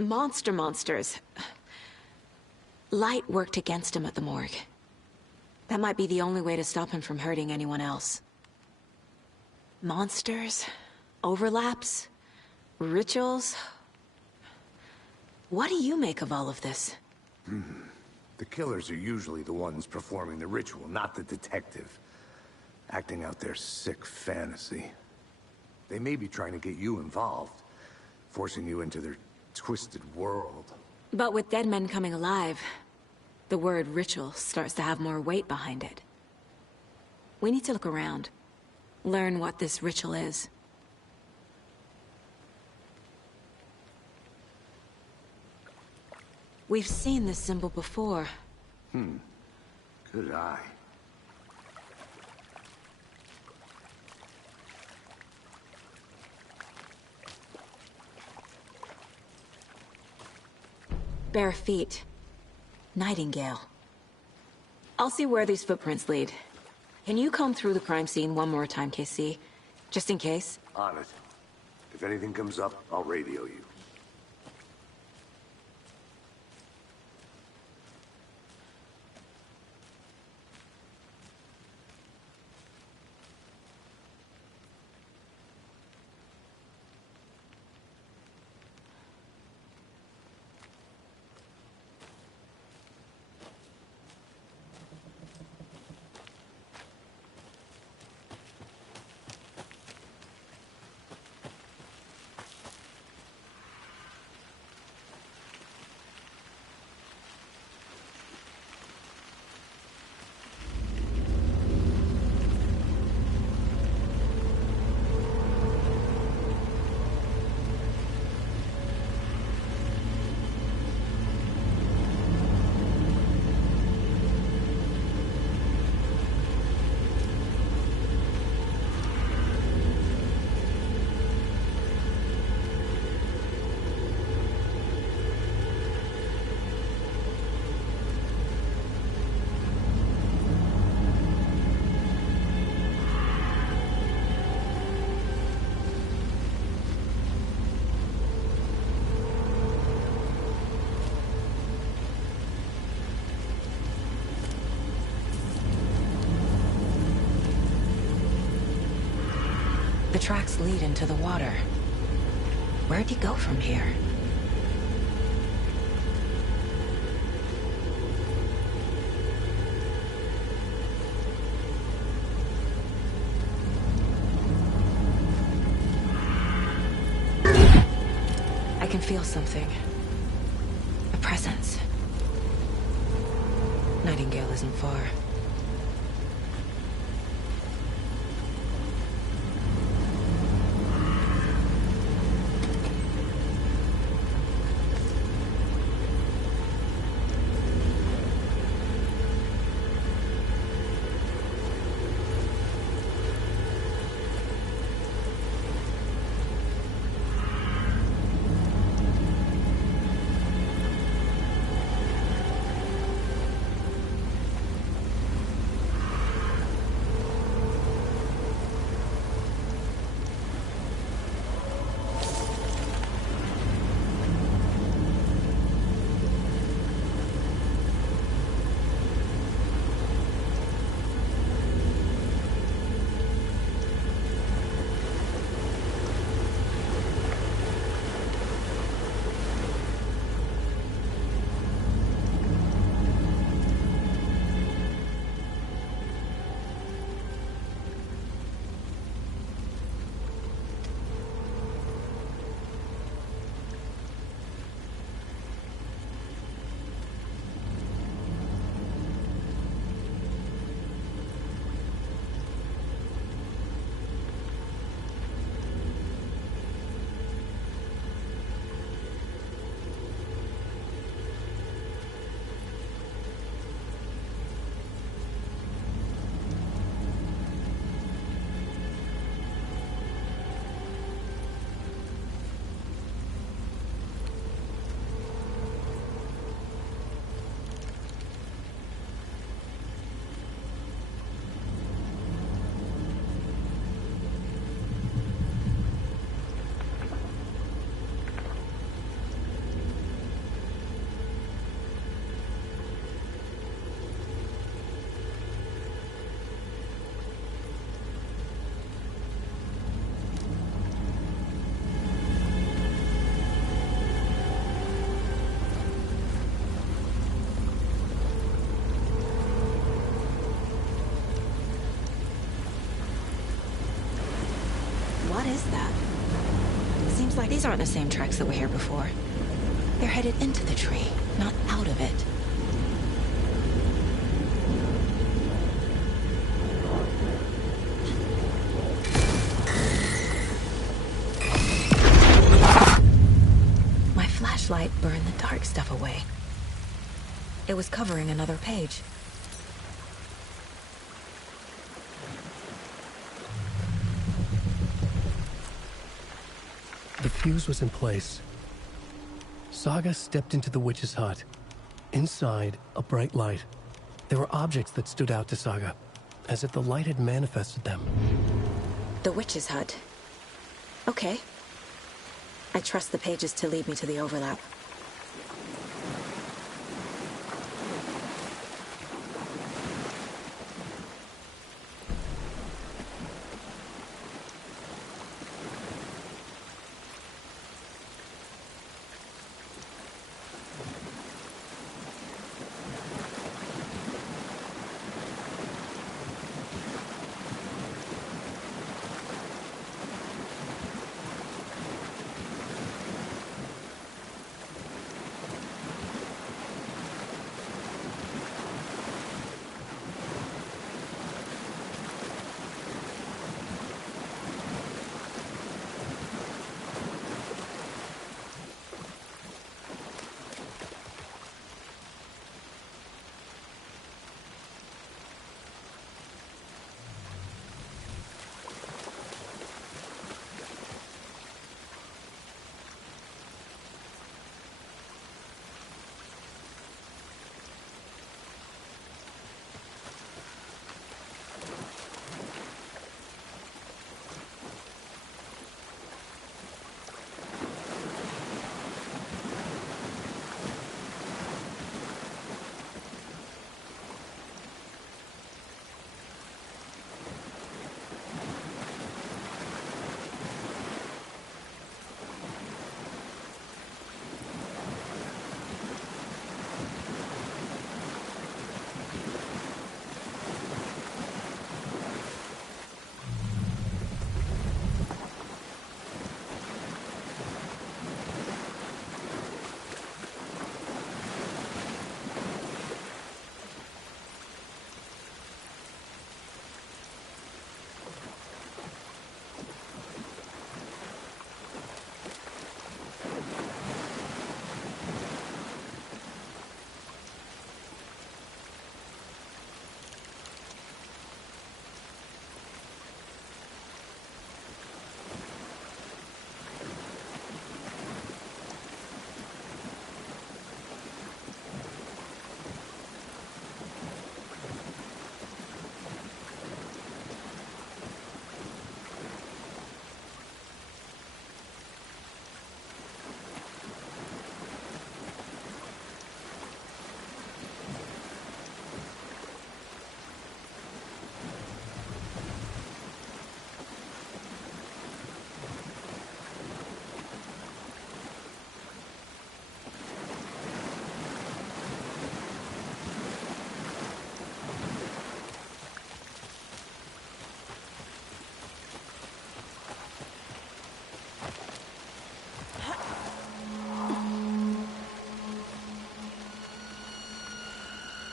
Monsters. Light worked against him at the morgue. That might be the only way to stop him from hurting anyone else. Monsters? Overlaps? Rituals? What do you make of all of this? The killers are usually the ones performing the ritual, not the detective. Acting out their sick fantasy. They may be trying to get you involved, forcing you into their twisted world. But with dead men coming alive, the word ritual starts to have more weight behind it. We need to look around, learn what this ritual is. We've seen this symbol before. Good eye. Bare feet. Nightingale. I'll see where these footprints lead. Can you comb through the crime scene one more time, KC? Just in case? On it. If anything comes up, I'll radio you. The tracks lead into the water. Where'd he go from here? I can feel something. A presence. Nightingale isn't far. What is that? Seems like these aren't the same tracks that were here before. They're headed into the tree, not out of it. My flashlight burned the dark stuff away. It was covering another page. The fuse was in place. Saga stepped into the witch's hut. Inside, a bright light. There were objects that stood out to Saga, as if the light had manifested them. The witch's hut. Okay. I trust the pages to lead me to the overlap.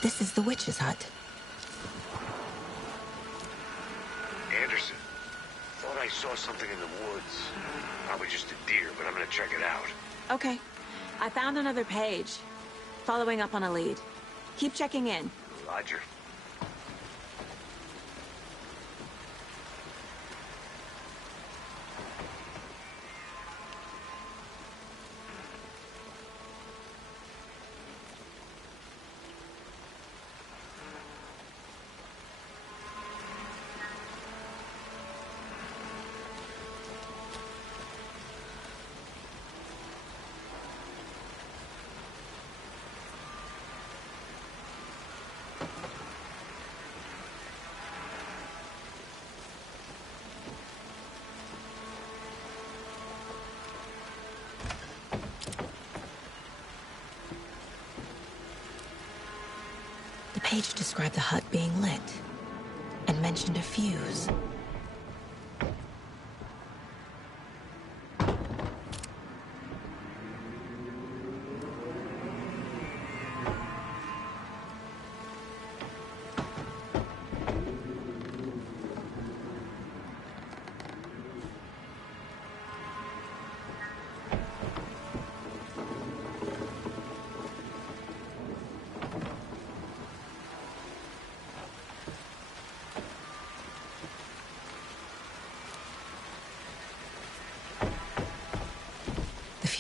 This is the witch's hut. Anderson, thought I saw something in the woods. Probably just a deer, but I'm gonna check it out. Okay. I found another page. Following up on a lead. Keep checking in. Roger. The page described the hut being lit and mentioned a fuse.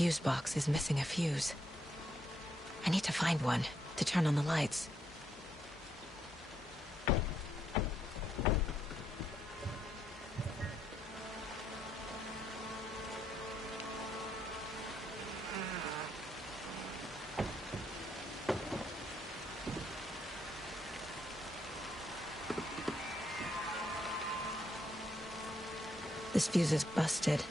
fuse box is missing a fuse. I need to find one to turn on the lights. This fuse is busted.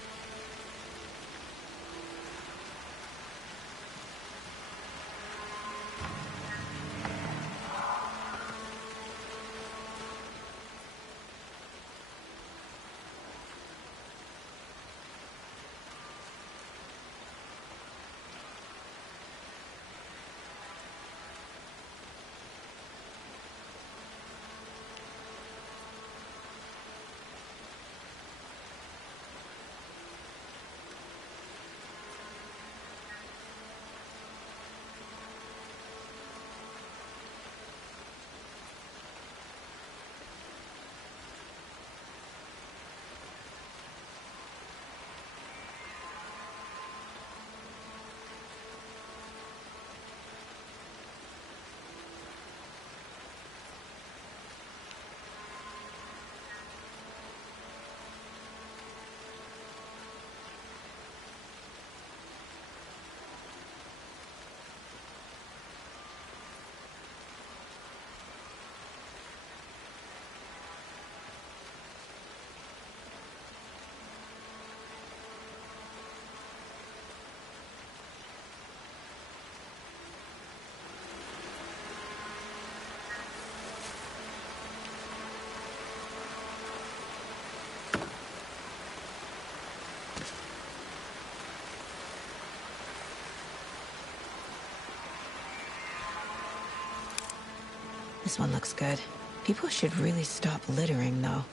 This one looks good. People should really stop littering, though.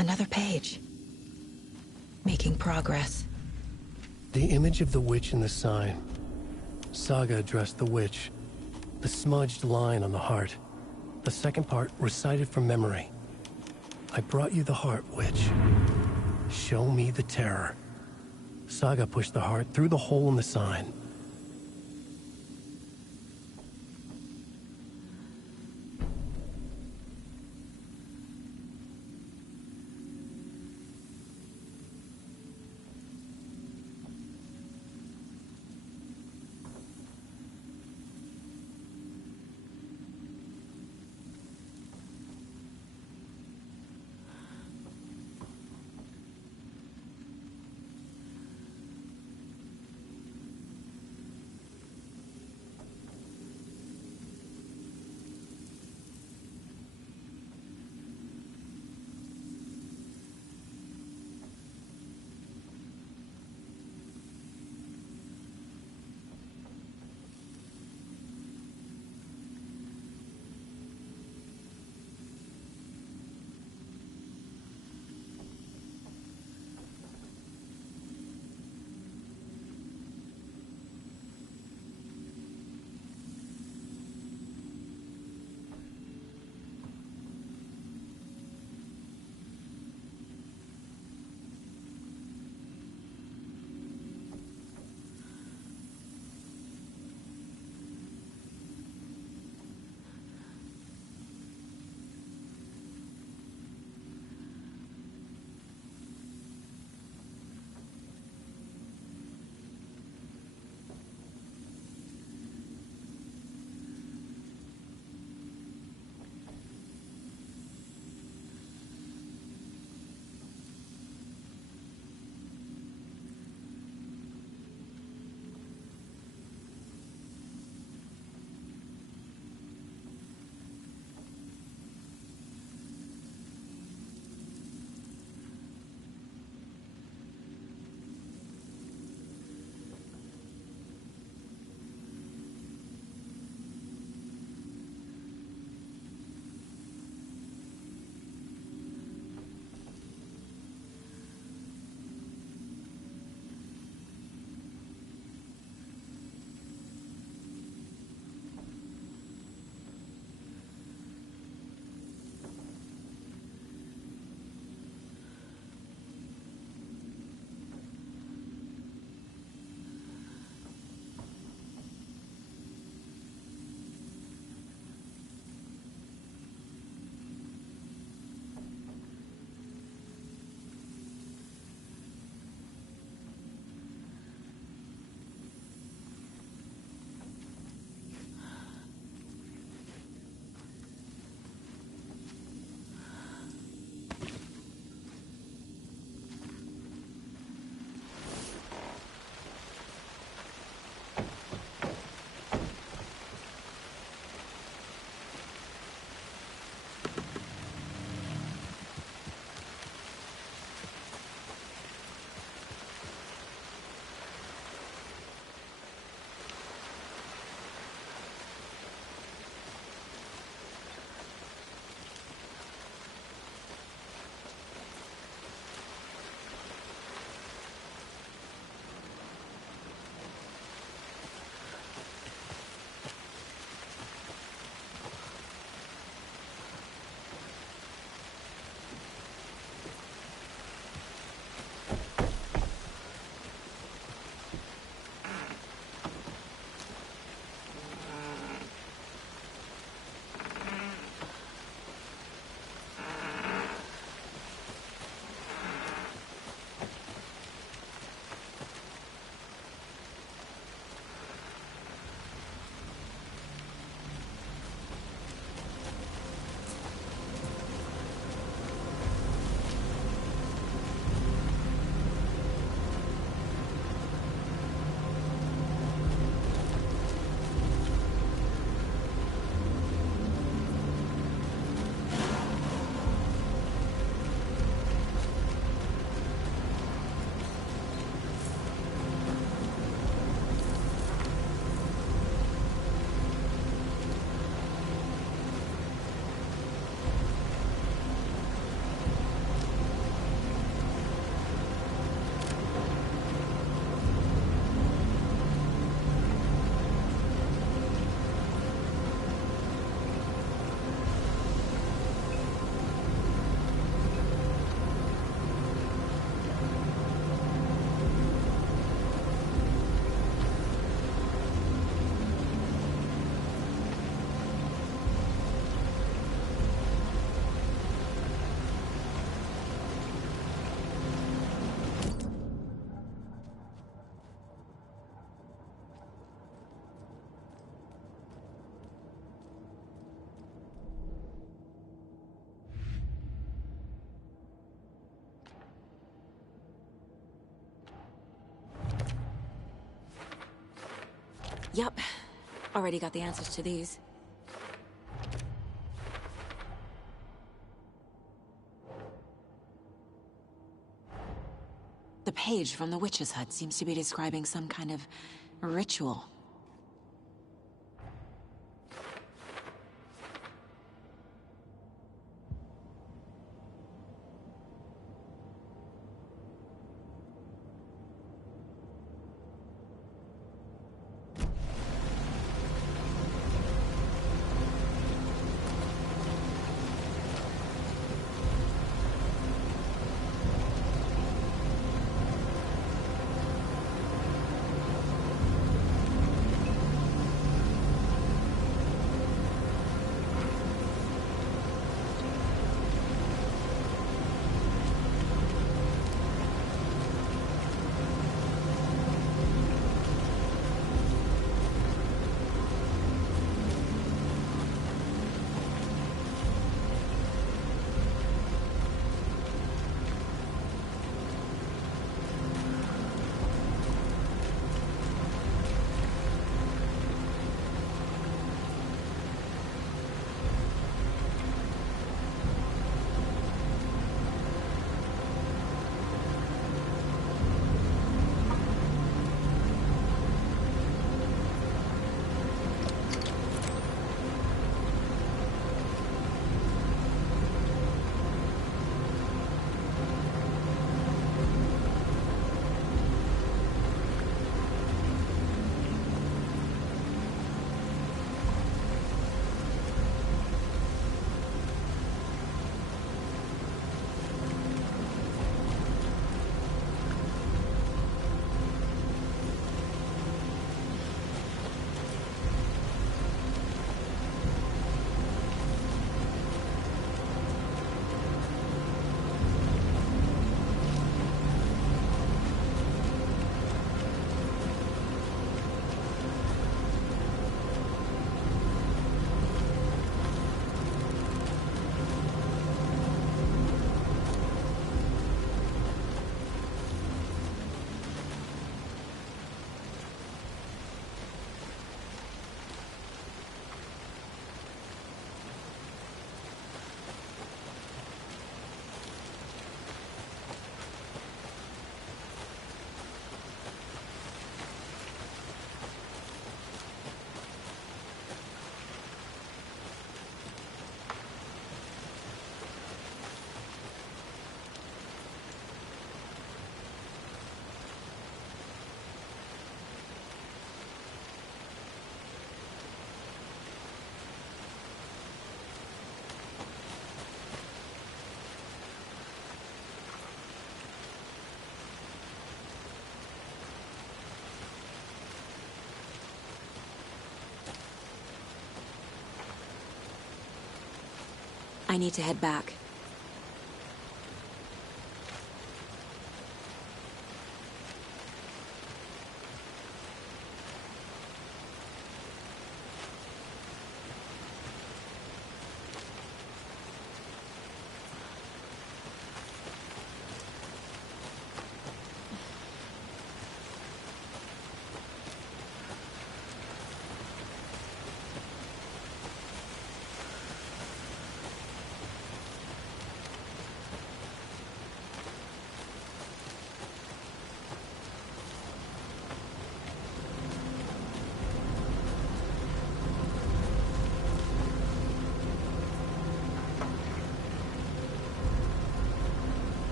Another page. Making progress. The image of the witch in the sign. Saga addressed the witch. The smudged line on the heart. The second part recited from memory. I brought you the heart, witch. Show me the terror. Saga pushed the heart through the hole in the sign. Yup. Already got the answers to these. The page from the witch's hut seems to be describing some kind of ritual. I need to head back.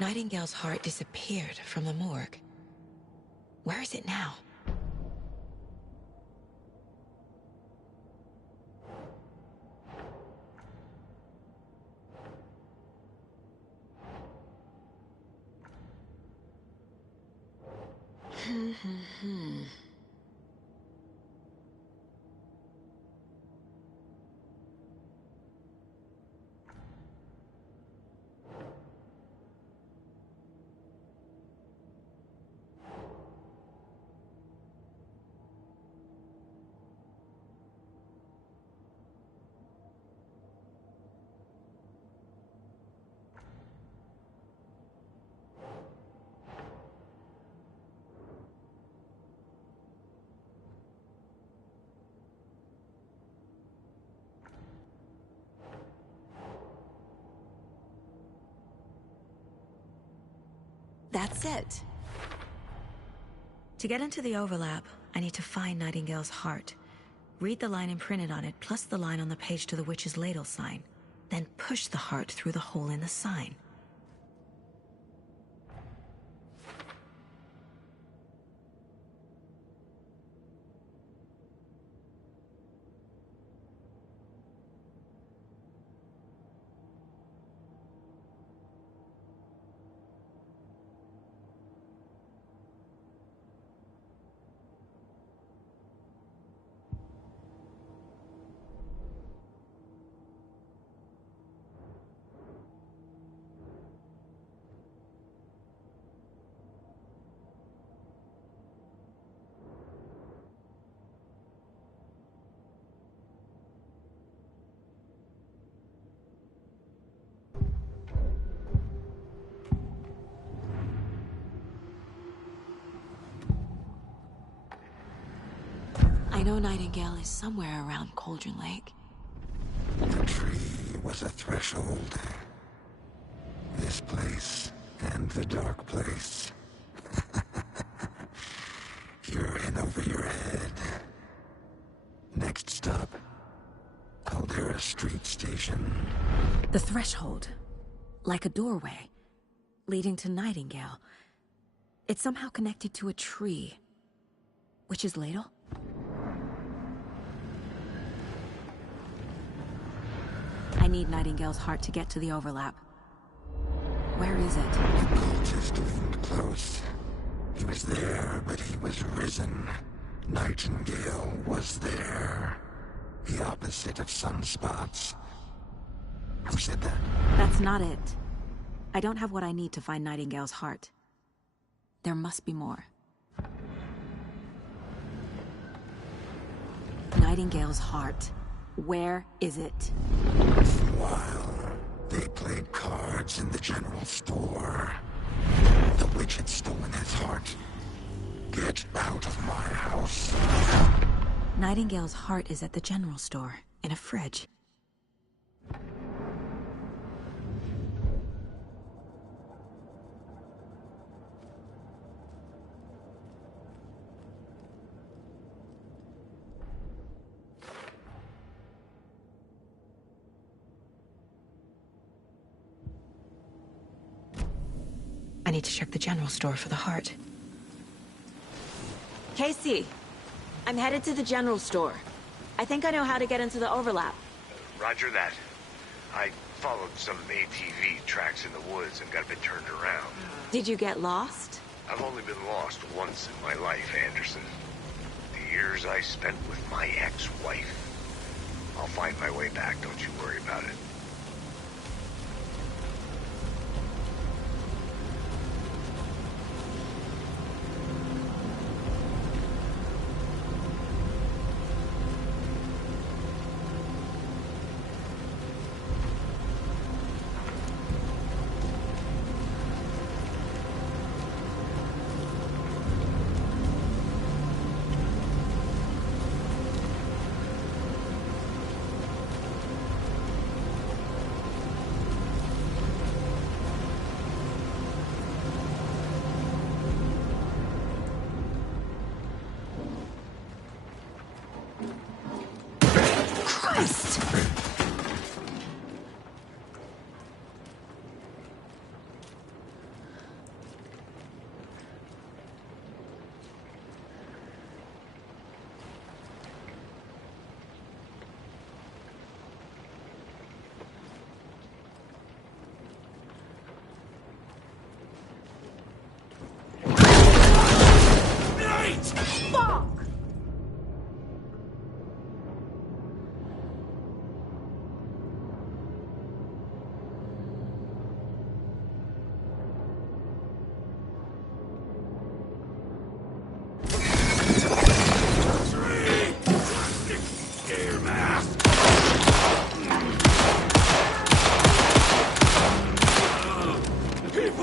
Nightingale's heart disappeared from the morgue. Where is it now? That's it. To get into the overlap, I need to find Nightingale's heart. Read the line imprinted on it, plus the line on the page to the witch's ladle sign. Then push the heart through the hole in the sign. I know Nightingale is somewhere around Cauldron Lake. The tree was a threshold. This place and the dark place. You're in over your head. Next stop, Caldera Street Station. The threshold. Like a doorway. Leading to Nightingale. It's somehow connected to a tree. Witch's ladle? I need Nightingale's heart to get to the overlap. Where is it? The cultist loomed close. He was there, but he was risen. Nightingale was there. The opposite of sunspots. Who said that? That's not it. I don't have what I need to find Nightingale's heart. There must be more. Nightingale's heart. Where is it? For a while, they played cards in the general store. The witch had stolen his heart. Get out of my house. Nightingale's heart is at the general store, in a fridge. I need to check the general store for the heart. Casey, I'm headed to the general store. I think I know how to get into the overlap. Roger that. I followed some ATV tracks in the woods and got a bit turned around. Did you get lost? I've only been lost once in my life, Anderson. The years I spent with my ex-wife. I'll find my way back, don't you worry about it.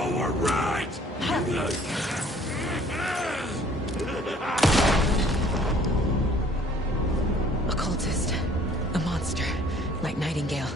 know we're right! A cultist. A monster. Like Nightingale.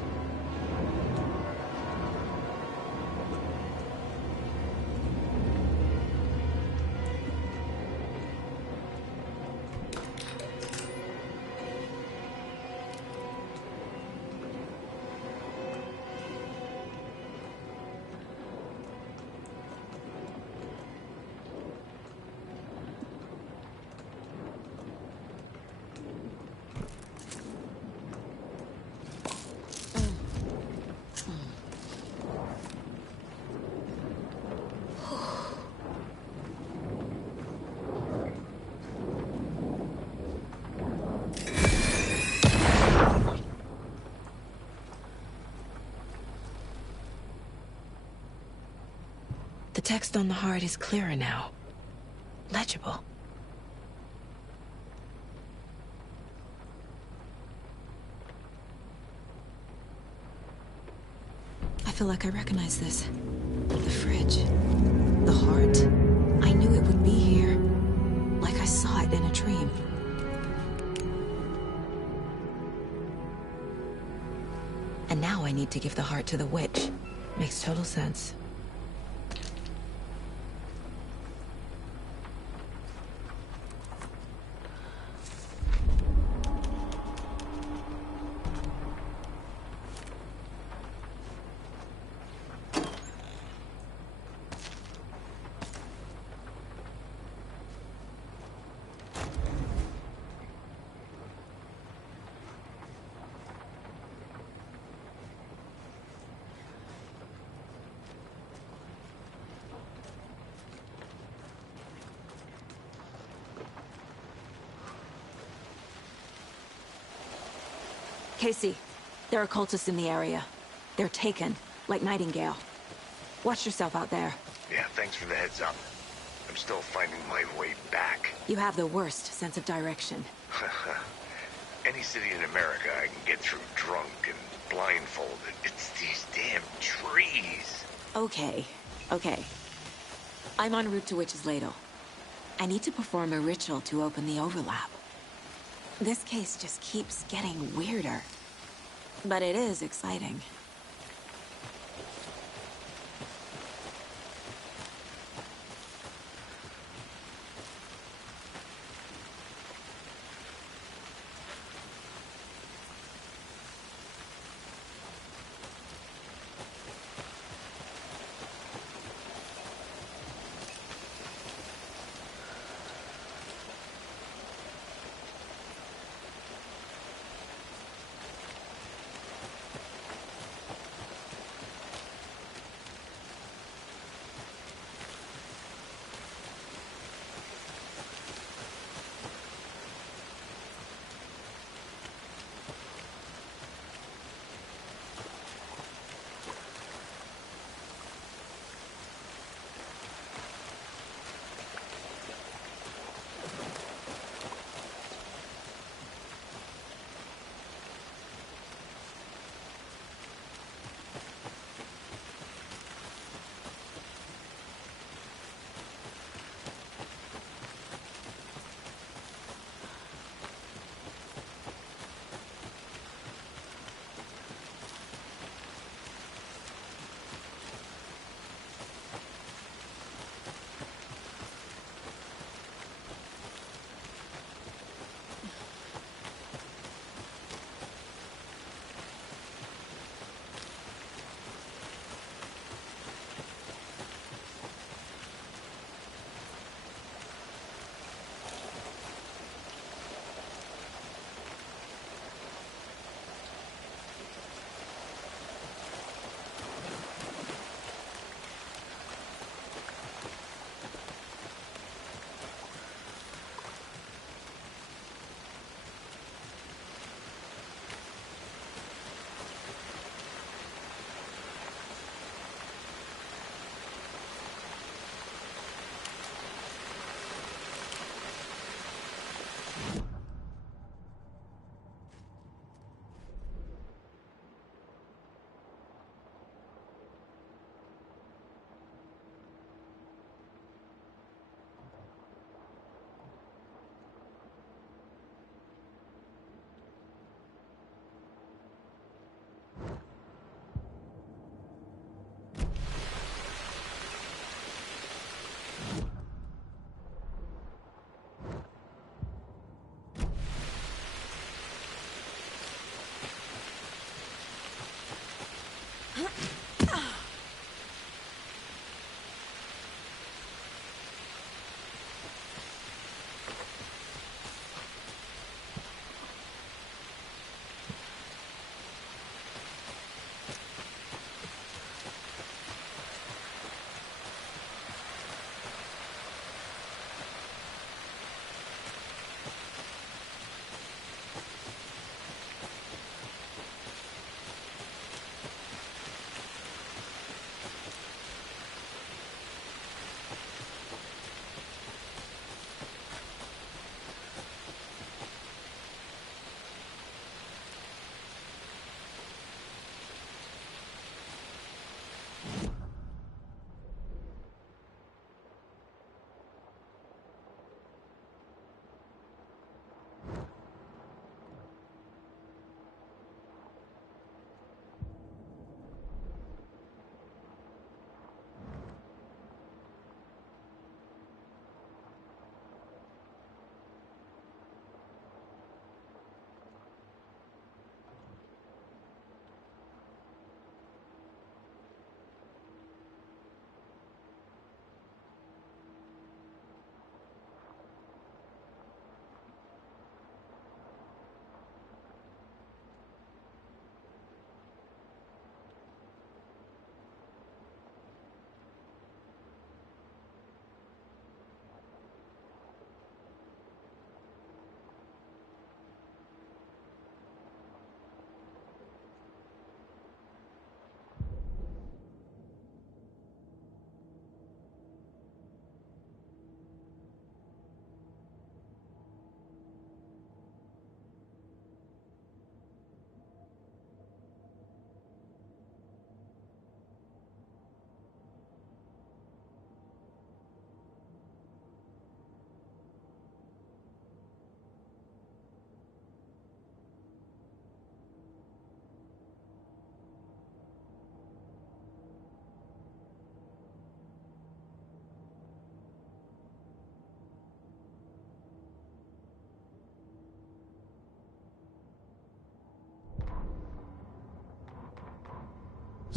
The text on the heart is clearer now. Legible. I feel like I recognize this. The fridge. The heart. I knew it would be here. Like I saw it in a dream. And now I need to give the heart to the witch. Makes total sense. Casey, there are cultists in the area. They're taken, like Nightingale. Watch yourself out there. Yeah, thanks for the heads up. I'm still finding my way back. You have the worst sense of direction. Any city in America I can get through drunk and blindfolded. It's these damn trees. Okay. I'm en route to Witch's Ladle. I need to perform a ritual to open the overlap. This case just keeps getting weirder. But it is exciting.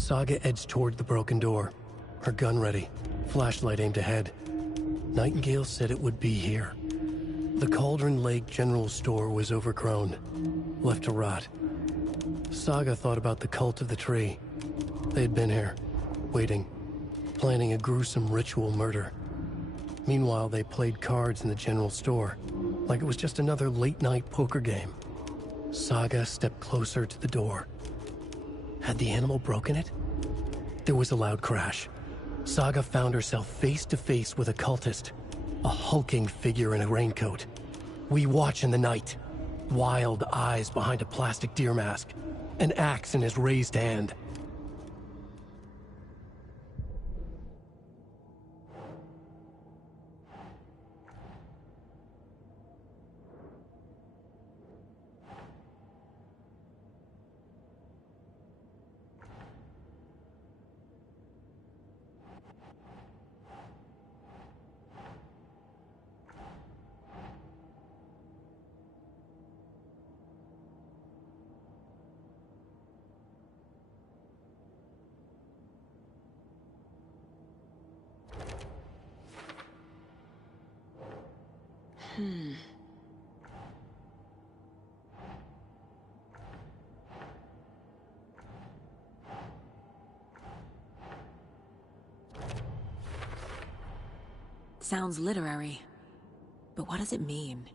Saga edged toward the broken door, her gun ready, flashlight aimed ahead. Nightingale said it would be here. The Cauldron Lake General Store was overgrown, left to rot. Saga thought about the cult of the tree. They had been here, waiting, planning a gruesome ritual murder. Meanwhile, they played cards in the general store, like it was just another late-night poker game. Saga stepped closer to the door. Had the animal broken it? There was a loud crash. Saga found herself face to face with a cultist, a hulking figure in a raincoat. We watch in the night. Wild eyes behind a plastic deer mask, an axe in his raised hand. Sounds literary, but what does it mean?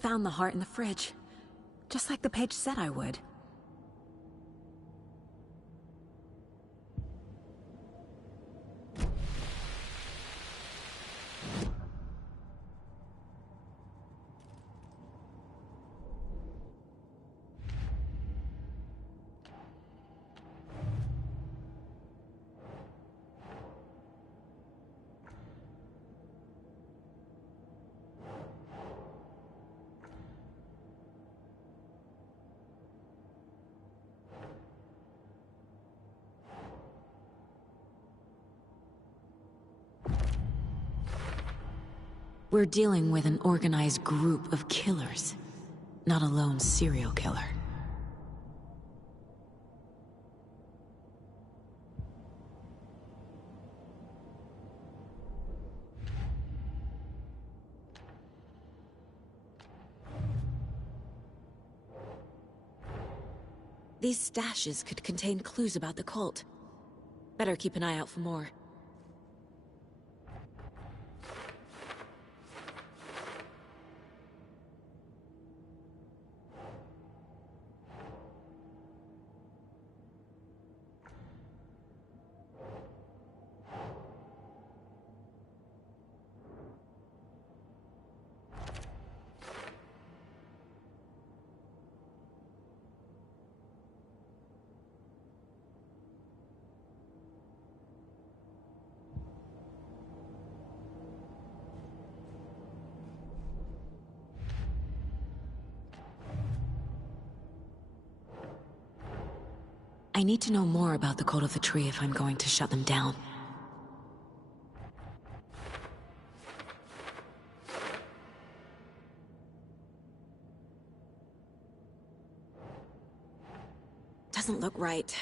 Found the heart in the fridge, just like the page said I would. We're dealing with an organized group of killers, not a lone serial killer. These stashes could contain clues about the cult. Better keep an eye out for more. I need to know more about the Cult of the Tree if I'm going to shut them down. Doesn't look right.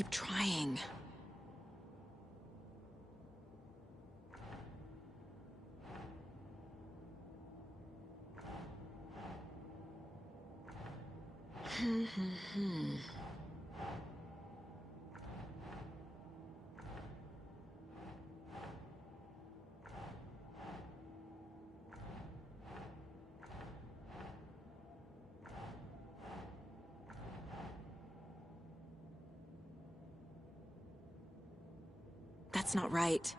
keep trying. That's not right.